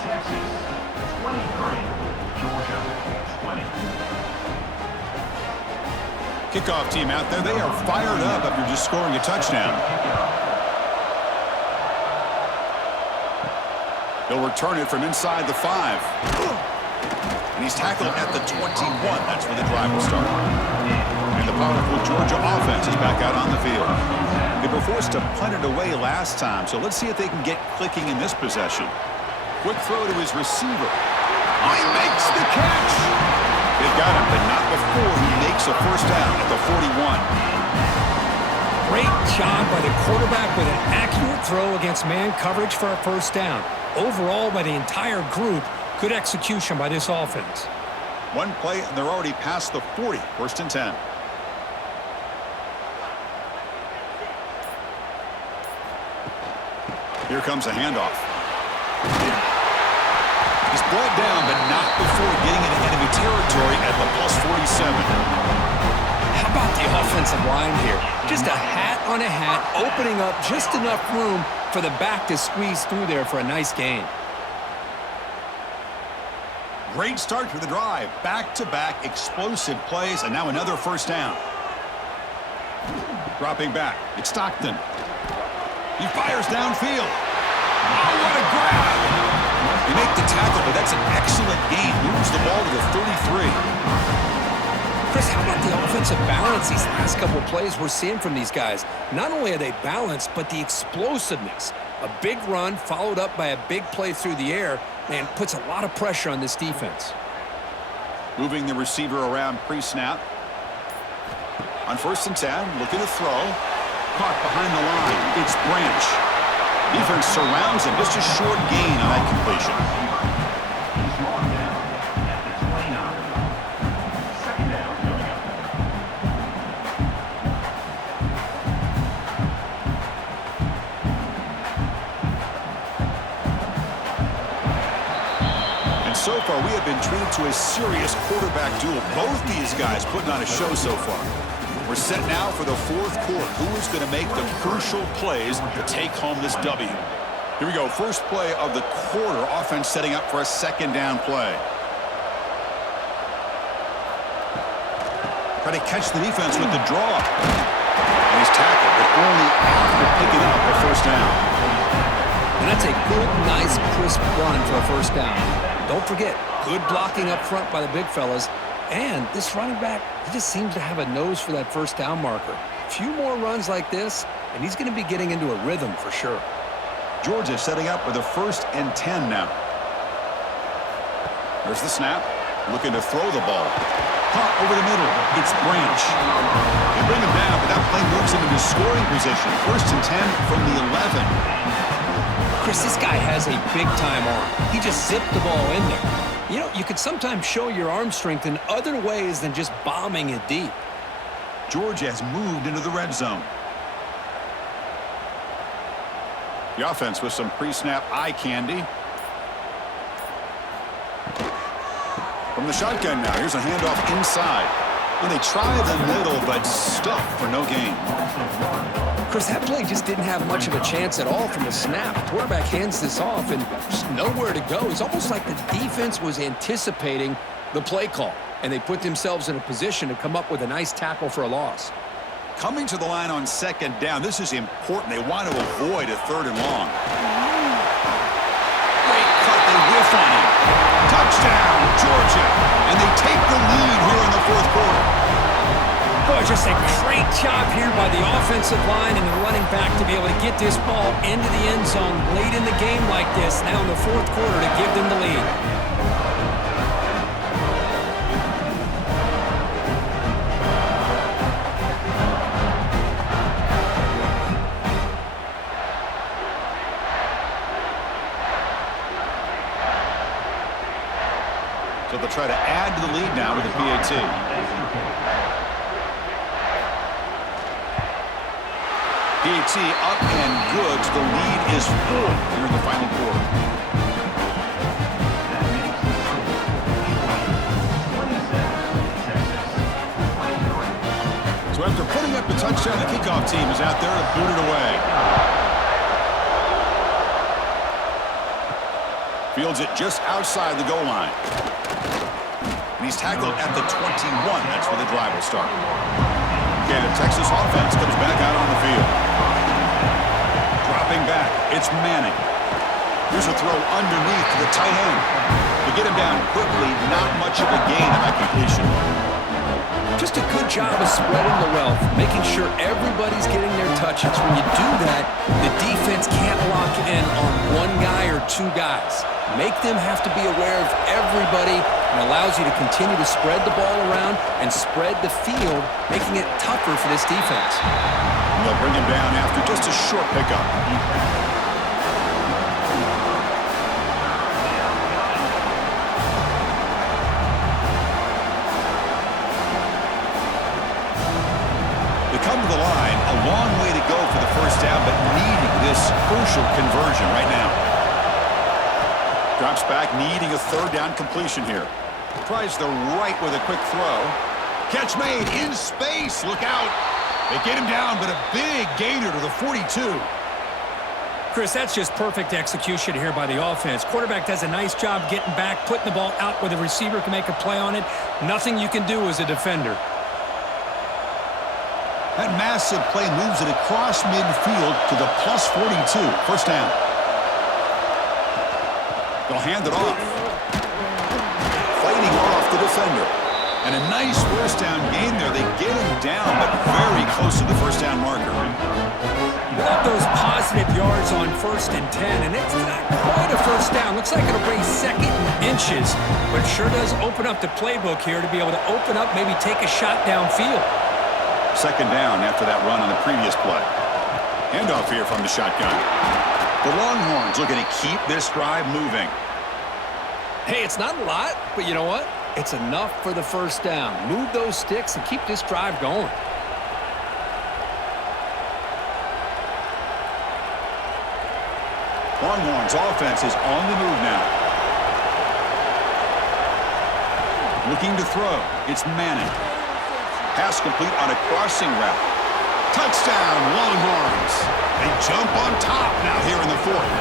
Texas 23, Georgia 20. Kickoff team out there. They are fired up after just scoring a touchdown. He'll return it from inside the 5. And he's tackled at the 21. That's where the drive will start. And the powerful Georgia offense is back out on the field. They were forced to punt it away last time, so let's see if they can get clicking in this possession. Quick throw to his receiver. Oh, he makes the catch. They've got him, but not before he makes a first down at the 41. Great job by the quarterback with an accurate throw against man coverage for a first down. Overall, by the entire group, good execution by this offense. One play, and they're already past the 40. First and 10. Here comes a handoff. He's brought down, but not before getting into enemy territory at the +47. How about the offensive line here? Just a hat on a hat, opening up just enough room for the back to squeeze through there for a nice gain. Great start to the drive. Back-to-back explosive plays, and now another first down. Dropping back. It's Stockton. He fires downfield. Oh, what a grab! You make the tackle, but that's an excellent gain. Moves the ball to the 33. Chris, how about the offensive balance these last couple of plays we're seeing from these guys? Not only are they balanced, but the explosiveness. A big run followed up by a big play through the air, and puts a lot of pressure on this defense. Moving the receiver around pre-snap. On first and 10, looking to throw. caught behind the line. It's Branch. Defense surrounds him. Just a short gain on that completion. He's brought down at the 29. Second down coming up. And so far, we have been treated to a serious quarterback duel. Both these guys putting on a show so far. We're set now for the fourth quarter. Who is going to make the crucial plays to take home this W? Here we go. First play of the quarter. Offense setting up for a second down play. Try to catch the defense with the draw. And he's tackled, but only after picking up a first down. And that's a good, nice, crisp run for a first down. Don't forget, good blocking up front by the big fellas. And this running back, he just seems to have a nose for that first down marker. A few more runs like this, and he's going to be getting into a rhythm for sure. Georgia setting up with a 1st and 10 now. There's the snap. Looking to throw the ball. Caught over the middle. It's Branch. They bring him down, but that play moves him into scoring position. 1st and 10 from the 11. Chris, this guy has a big-time arm. He just zipped the ball in there. You know, you could sometimes show your arm strength in other ways than just bombing it deep. Georgia has moved into the red zone. The offense with some pre-snap eye candy. From the shotgun now, here's a handoff inside. And they try the middle, but stuffed for no gain. Chris, that play just didn't have much of a chance at all from the snap. The quarterback hands this off and just nowhere to go. It's almost like the defense was anticipating the play call, and they put themselves in a position to come up with a nice tackle for a loss. Coming to the line on second down, this is important. They want to avoid a 3rd and long. Great cut, they whiff on him. Touchdown, Georgia. And they take the lead here in the 4th quarter. Boy, just a great job here by the offensive line and the running back to be able to get this ball into the end zone late in the game like this, now in the 4th quarter to give them the lead. So they'll try to add to the lead now with the PAT. PAT up and good. The lead is 4 here in the final quarter. So after putting up the touchdown, the kickoff team is out there to boot it away. Fields it just outside the goal line. And he's tackled at the 21. That's where the drive will start. Okay, the Texas offense comes back out on the field. Dropping back, it's Manning. Here's a throw underneath to the tight end. To get him down quickly, not much of a gain on that completion. Just a good job of spreading the wealth, making sure everybody's getting their touches. When you do that, the defense can't lock in on one guy or 2 guys. Make them have to be aware of everybody and allows you to continue to spread the ball around and spread the field, making it tougher for this defense. And they'll bring him down after just a short pickup. They come to the line, a long way to go for the first down, but needing this crucial conversion right now. Drops back, needing a 3rd down completion here. Tries the right with a quick throw. Catch made in space. Look out. They get him down, but a big gainer to the 42. Chris, that's just perfect execution here by the offense. Quarterback does a nice job getting back, putting the ball out where the receiver can make a play on it. Nothing you can do as a defender. That massive play moves it across midfield to the plus 42. First down. They'll hand it off. Fighting off the defender. And a nice first down gain there. They get him down, but very close to the first down marker. Love those positive yards on 1st and 10, and it's not quite a first down. Looks like it'll bring 2nd and inches, but it sure does open up the playbook here to be able to open up, maybe take a shot downfield. 2nd down after that run on the previous play. Handoff here from the shotgun. The Longhorns looking to keep this drive moving. Hey, it's not a lot, but you know what? It's enough for the first down. Move those sticks and keep this drive going. Longhorns offense is on the move now. Looking to throw. It's Manning. Pass complete on a crossing route. Touchdown, Longhorns. They jump on top now here in the fourth.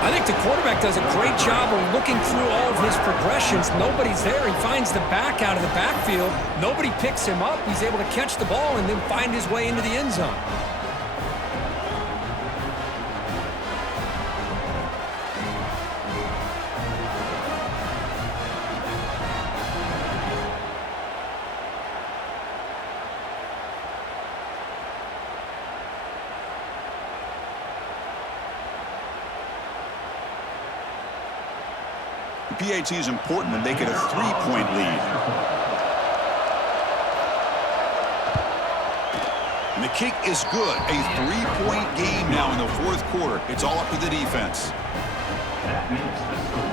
I think the quarterback does a great job of looking through all of his progressions. Nobody's there. He finds the back out of the backfield. Nobody picks him up. He's able to catch the ball and then find his way into the end zone. The PAT is important to make it a 3-point lead. And the kick is good. A 3-point game now in the fourth quarter. It's all up to the defense. That makes the score.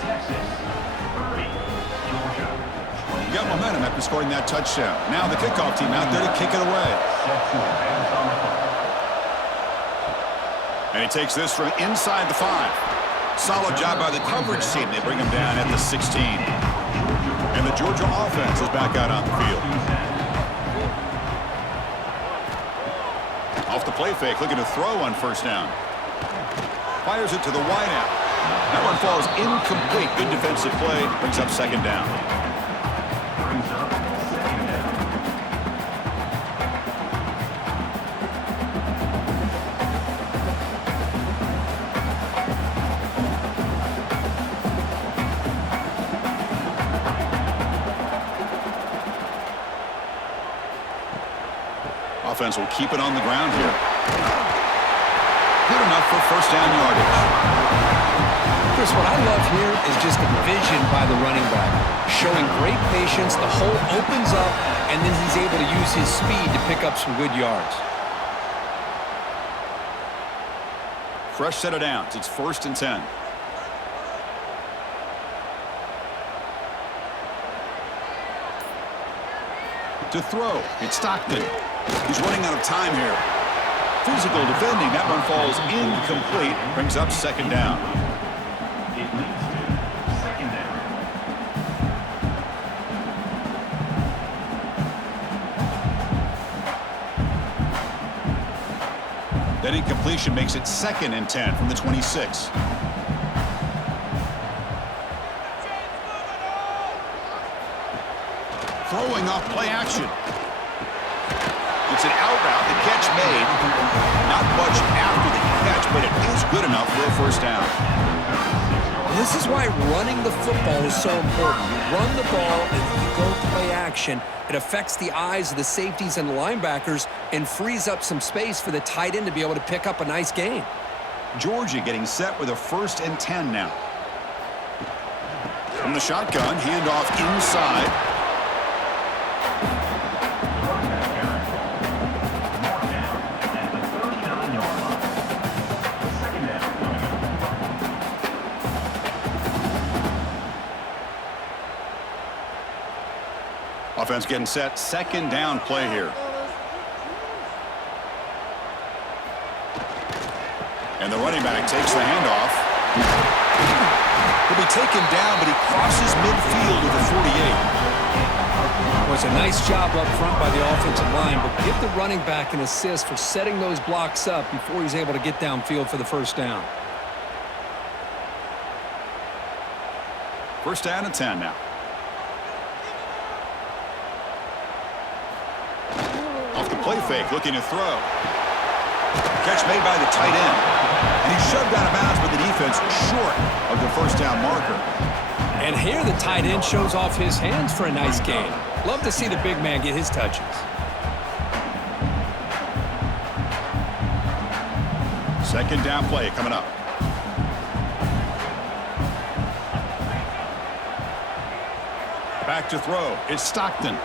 Texas 30, Georgia 20. You got momentum after scoring that touchdown. Now the kickoff team out there to kick it away. Set to advance on the clock. And he takes this from inside the 5. Solid job by the coverage team. They bring him down at the 16. And the Georgia offense is back out on the field. Off the play fake, looking to throw on first down. Fires it to the wideout. That one falls incomplete. Good defensive play. Brings up second down. Brings up second down. Offense will keep it on the ground here. Good enough for first down yardage. Chris, what I love here is just the vision by the running back. Showing great patience, the hole opens up, and then he's able to use his speed to pick up some good yards. Fresh set of downs. It's 1st and 10. To throw, it's Stockton. He's running out of time here. Physical defending. That one falls incomplete. Brings up second down. It leads to second down. That incompletion makes it 2nd and 10 from the 26. Throwing off play action. It's an out route. The catch made. Not much after the catch, but it is good enough for a first down. This is why running the football is so important. You run the ball and you go play action. It affects the eyes of the safeties and the linebackers and frees up some space for the tight end to be able to pick up a nice gain. Georgia getting set with a 1st and 10 now. From the shotgun, handoff inside. Offense getting set. 2nd down play here. And the running back takes the handoff. He'll be taken down, but he crosses midfield with a 48. Well, it's a nice job up front by the offensive line, but give the running back an assist for setting those blocks up before he's able to get downfield for the first down. 1st down and 10 now. Off the play fake, looking to throw. Catch made by the tight end. And he's shoved out of bounds with the defense short of the first down marker. And here the tight end shows off his hands for a nice gain. Love to see the big man get his touches. Second down play coming up. Back to throw. It's Stockton.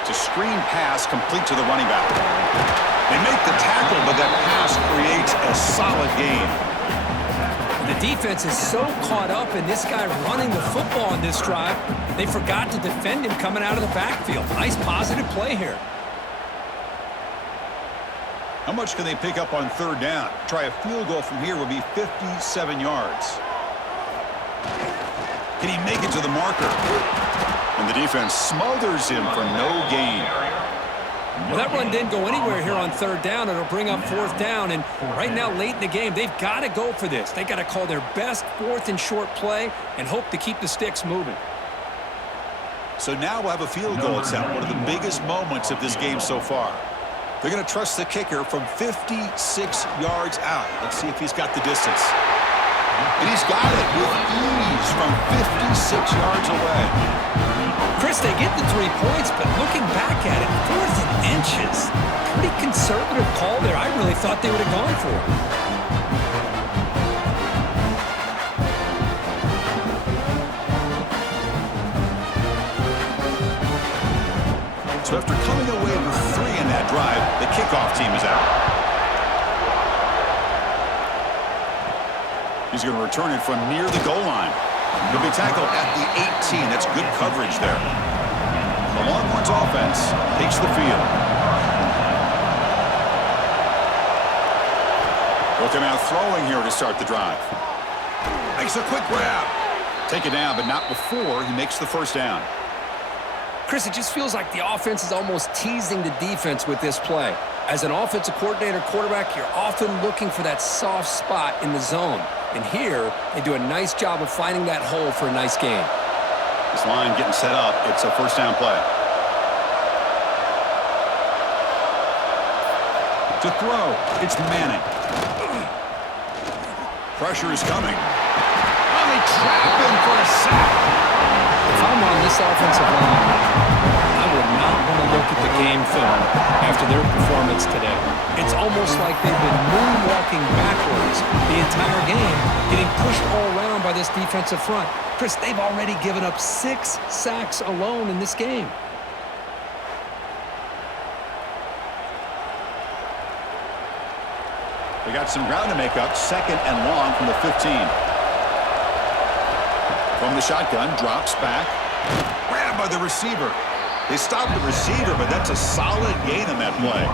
It's a screen pass complete to the running back. They make the tackle, but that pass creates a solid gain. The defense is so caught up in this guy running the football on this drive, they forgot to defend him coming out of the backfield. Nice positive play here. How much can they pick up on third down? Try a field goal from here would be 57 yards. Can he make it to the marker? And the defense smothers him for no gain. Well, that run didn't go anywhere here on third down. It'll bring up fourth down. And right now, late in the game, they've got to go for this. They've got to call their best fourth and short play and hope to keep the sticks moving. So now we'll have a field goal attempt, one of the biggest moments of this game so far. They're going to trust the kicker from 56 yards out. Let's see if he's got the distance. And he's got it with ease from 56 yards away. Chris, they get the 3 points, but looking back at it, 4th and inches. Pretty conservative call there. I really thought they would have gone for it. So after coming away with 3 in that drive, the kickoff team is out. He's going to return it from near the goal line. He'll be tackled at the 18. That's good coverage there. The Longhorns offense takes the field. Looking out throwing here to start the drive. Makes a quick grab. Take it down, but not before he makes the first down. Chris, it just feels like the offense is almost teasing the defense with this play. As an offensive coordinator, quarterback, you're often looking for that soft spot in the zone. And here, they do a nice job of finding that hole for a nice gain. This line getting set up. It's a first down play. To throw, it's Manning. Pressure is coming. Oh, they trap him for a sack. If I'm on this offensive line, I would not want to look at the game film after their performance today. It's almost like they've been moonwalking backwards the entire game, getting pushed all around by this defensive front. Chris, they've already given up 6 sacks alone in this game. They got some ground to make up. 2nd and long from the 15. From the shotgun, drops back. Grabbed by the receiver. They stopped the receiver, but that's a solid gain on that play.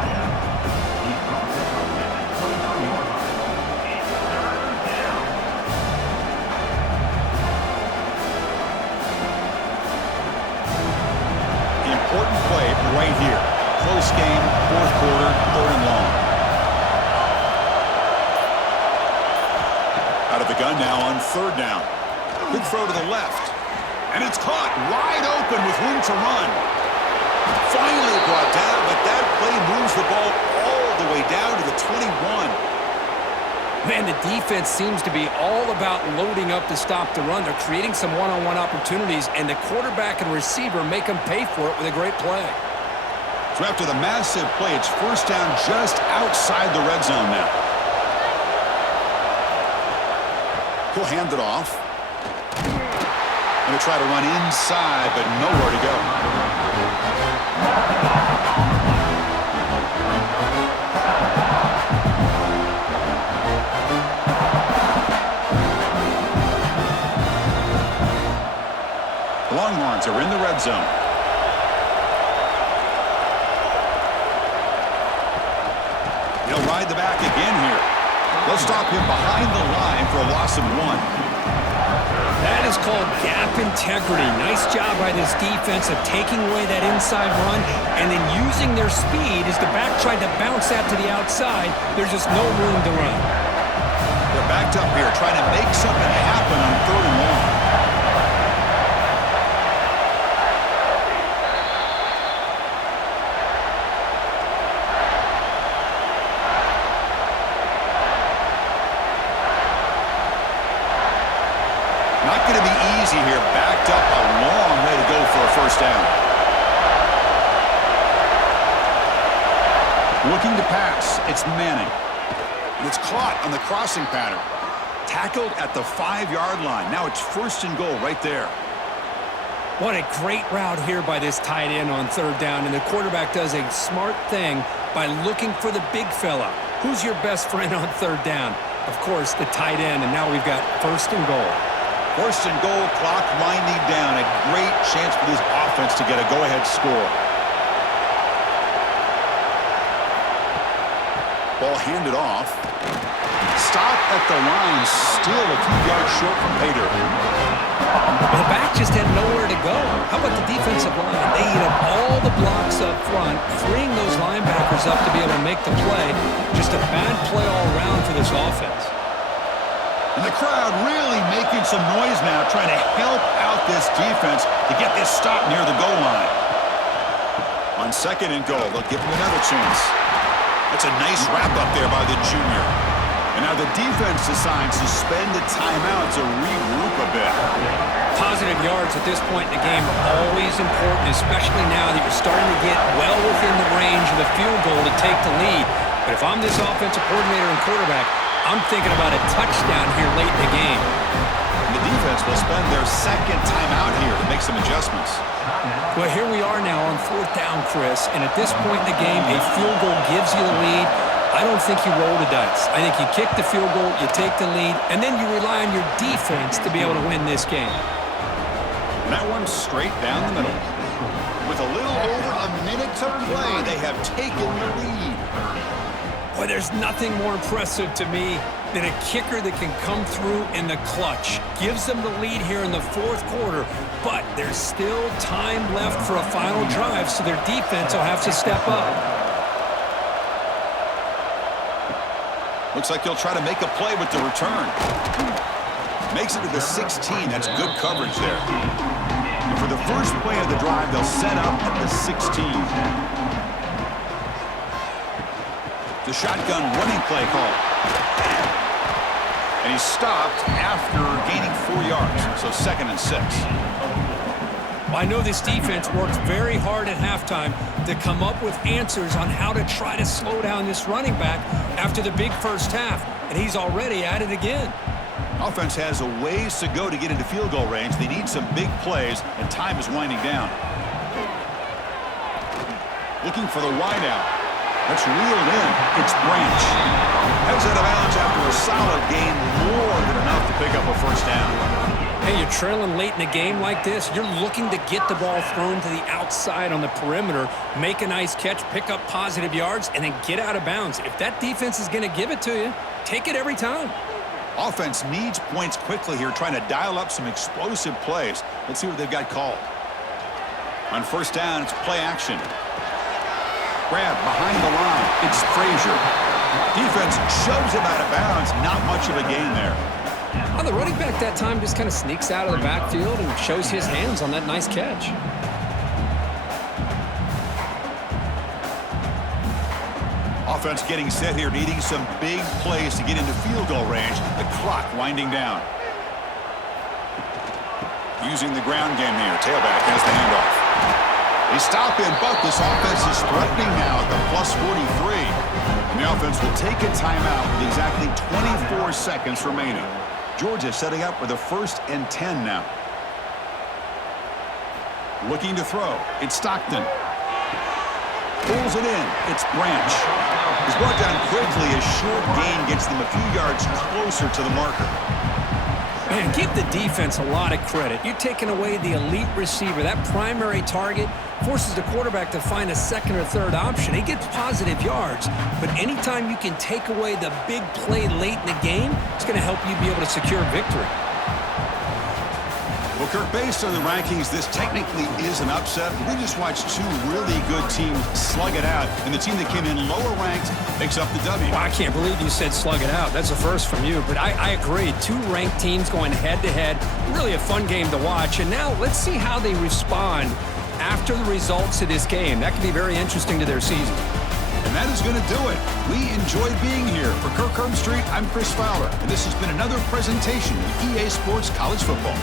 Important play right here. Close game, 4th quarter, 3rd and long. Out of the gun now on 3rd down. Good throw to the left. And it's caught wide open with room to run. Finally brought down, but that play moves the ball all the way down to the 21. Man, the defense seems to be all about loading up to stop the run. They're creating some one-on-one opportunities, and the quarterback and receiver make them pay for it with a great play. So after the massive play, it's first down just outside the red zone now. He'll hand it off. Going to try to run inside, but nowhere to go. The Longhorns are in the red zone. He'll ride the back again here. They'll stop him behind the line for a loss of 1. That is called gap integrity. Nice job by this defense of taking away that inside run and then using their speed as the back tried to bounce that to the outside. There's just no room to run. They're backed up here trying to make something happen on 3rd and long. Not going to be easy here. Backed up a long way to go for a first down. Looking to pass. It's Manning. And it's caught on the crossing pattern. Tackled at the 5-yard line. Now it's 1st and goal right there. What a great route here by this tight end on 3rd down, and the quarterback does a smart thing by looking for the big fella. Who's your best friend on third down? Of course, the tight end, and now we've got 1st and goal. 1st and goal, clock winding down. A great chance for this offense to get a go-ahead score. Ball handed off. Stop at the line, still a few yards short from pay dirt. The back just had nowhere to go. How about the defensive line? They eat up all the blocks up front, freeing those linebackers up to be able to make the play. Just a bad play all around for this offense. And the crowd really making some noise now, trying to help out this defense to get this stop near the goal line. On 2nd and goal, they'll give him another chance. That's a nice wrap-up there by the junior. And now the defense decides to spend a timeout to regroup a bit. Positive yards at this point in the game are always important, especially now that you're starting to get well within the range of the field goal to take the lead. But if I'm this offensive coordinator and quarterback, I'm thinking about a touchdown here late in the game. The defense will spend their 2nd timeout here to make some adjustments. Well, here we are now on 4th down, Chris, and at this point in the game, a field goal gives you the lead. I don't think you roll the dice. I think you kick the field goal, you take the lead, and then you rely on your defense to be able to win this game. And that one straight down the middle. With a little over a minute to play, they have taken the lead. Boy, there's nothing more impressive to me than a kicker that can come through in the clutch. Gives them the lead here in the 4th quarter, but there's still time left for a final drive, so their defense will have to step up. Looks like he'll try to make a play with the return. Makes it to the 16. That's good coverage there. And for the first play of the drive, they'll set up at the 16. The shotgun running play call. And he's stopped after gaining 4 yards, so 2nd and 6. Well, I know this defense worked very hard at halftime to come up with answers on how to try to slow down this running back after the big first half, and he's already at it again. Offense has a ways to go to get into field goal range. They need some big plays, and time is winding down. Looking for the wideout. That's reeled in. It's Branch. Heads out of bounds after a solid gain, more than enough to pick up a 1st down. Hey, you're trailing late in a game like this, you're looking to get the ball thrown to the outside on the perimeter, make a nice catch, pick up positive yards, and then get out of bounds. If that defense is going to give it to you, take it every time. Offense needs points quickly here, trying to dial up some explosive plays. Let's see what they've got called. On 1st down, it's play action. Grab behind the line. It's Frazier. Defense shoves him out of bounds. Not much of a gain there. Well, the running back that time just kind of sneaks out of the backfield and shows his hands on that nice catch. Offense getting set here, needing some big plays to get into field goal range. The clock winding down. Using the ground game here. Tailback has the handoff. They stop in, but this offense is threatening now at the plus 43. And the offense will take a timeout with exactly 24 seconds remaining. Georgia setting up with a 1st and 10 now. Looking to throw. It's Stockton. Pulls it in. It's Branch. He's brought down quickly. A short gain gets them a few yards closer to the marker. Man, give the defense a lot of credit. You're taking away the elite receiver. That primary target forces the quarterback to find a 2nd or 3rd option. He gets positive yards, but anytime you can take away the big play late in the game, it's going to help you be able to secure victory. Well, Kirk, based on the rankings, this technically is an upset. We just watched 2 really good teams slug it out, and the team that came in lower ranked picks up the W. Well, I can't believe you said slug it out. That's a first from you, but I agree. 2 ranked teams going head-to-head. Really a fun game to watch, and now let's see how they respond after the results of this game. That could be very interesting to their season. And that is going to do it. We enjoyed being here. For Kirk Herbstreit, I'm Chris Fowler, and this has been another presentation of EA Sports College Football.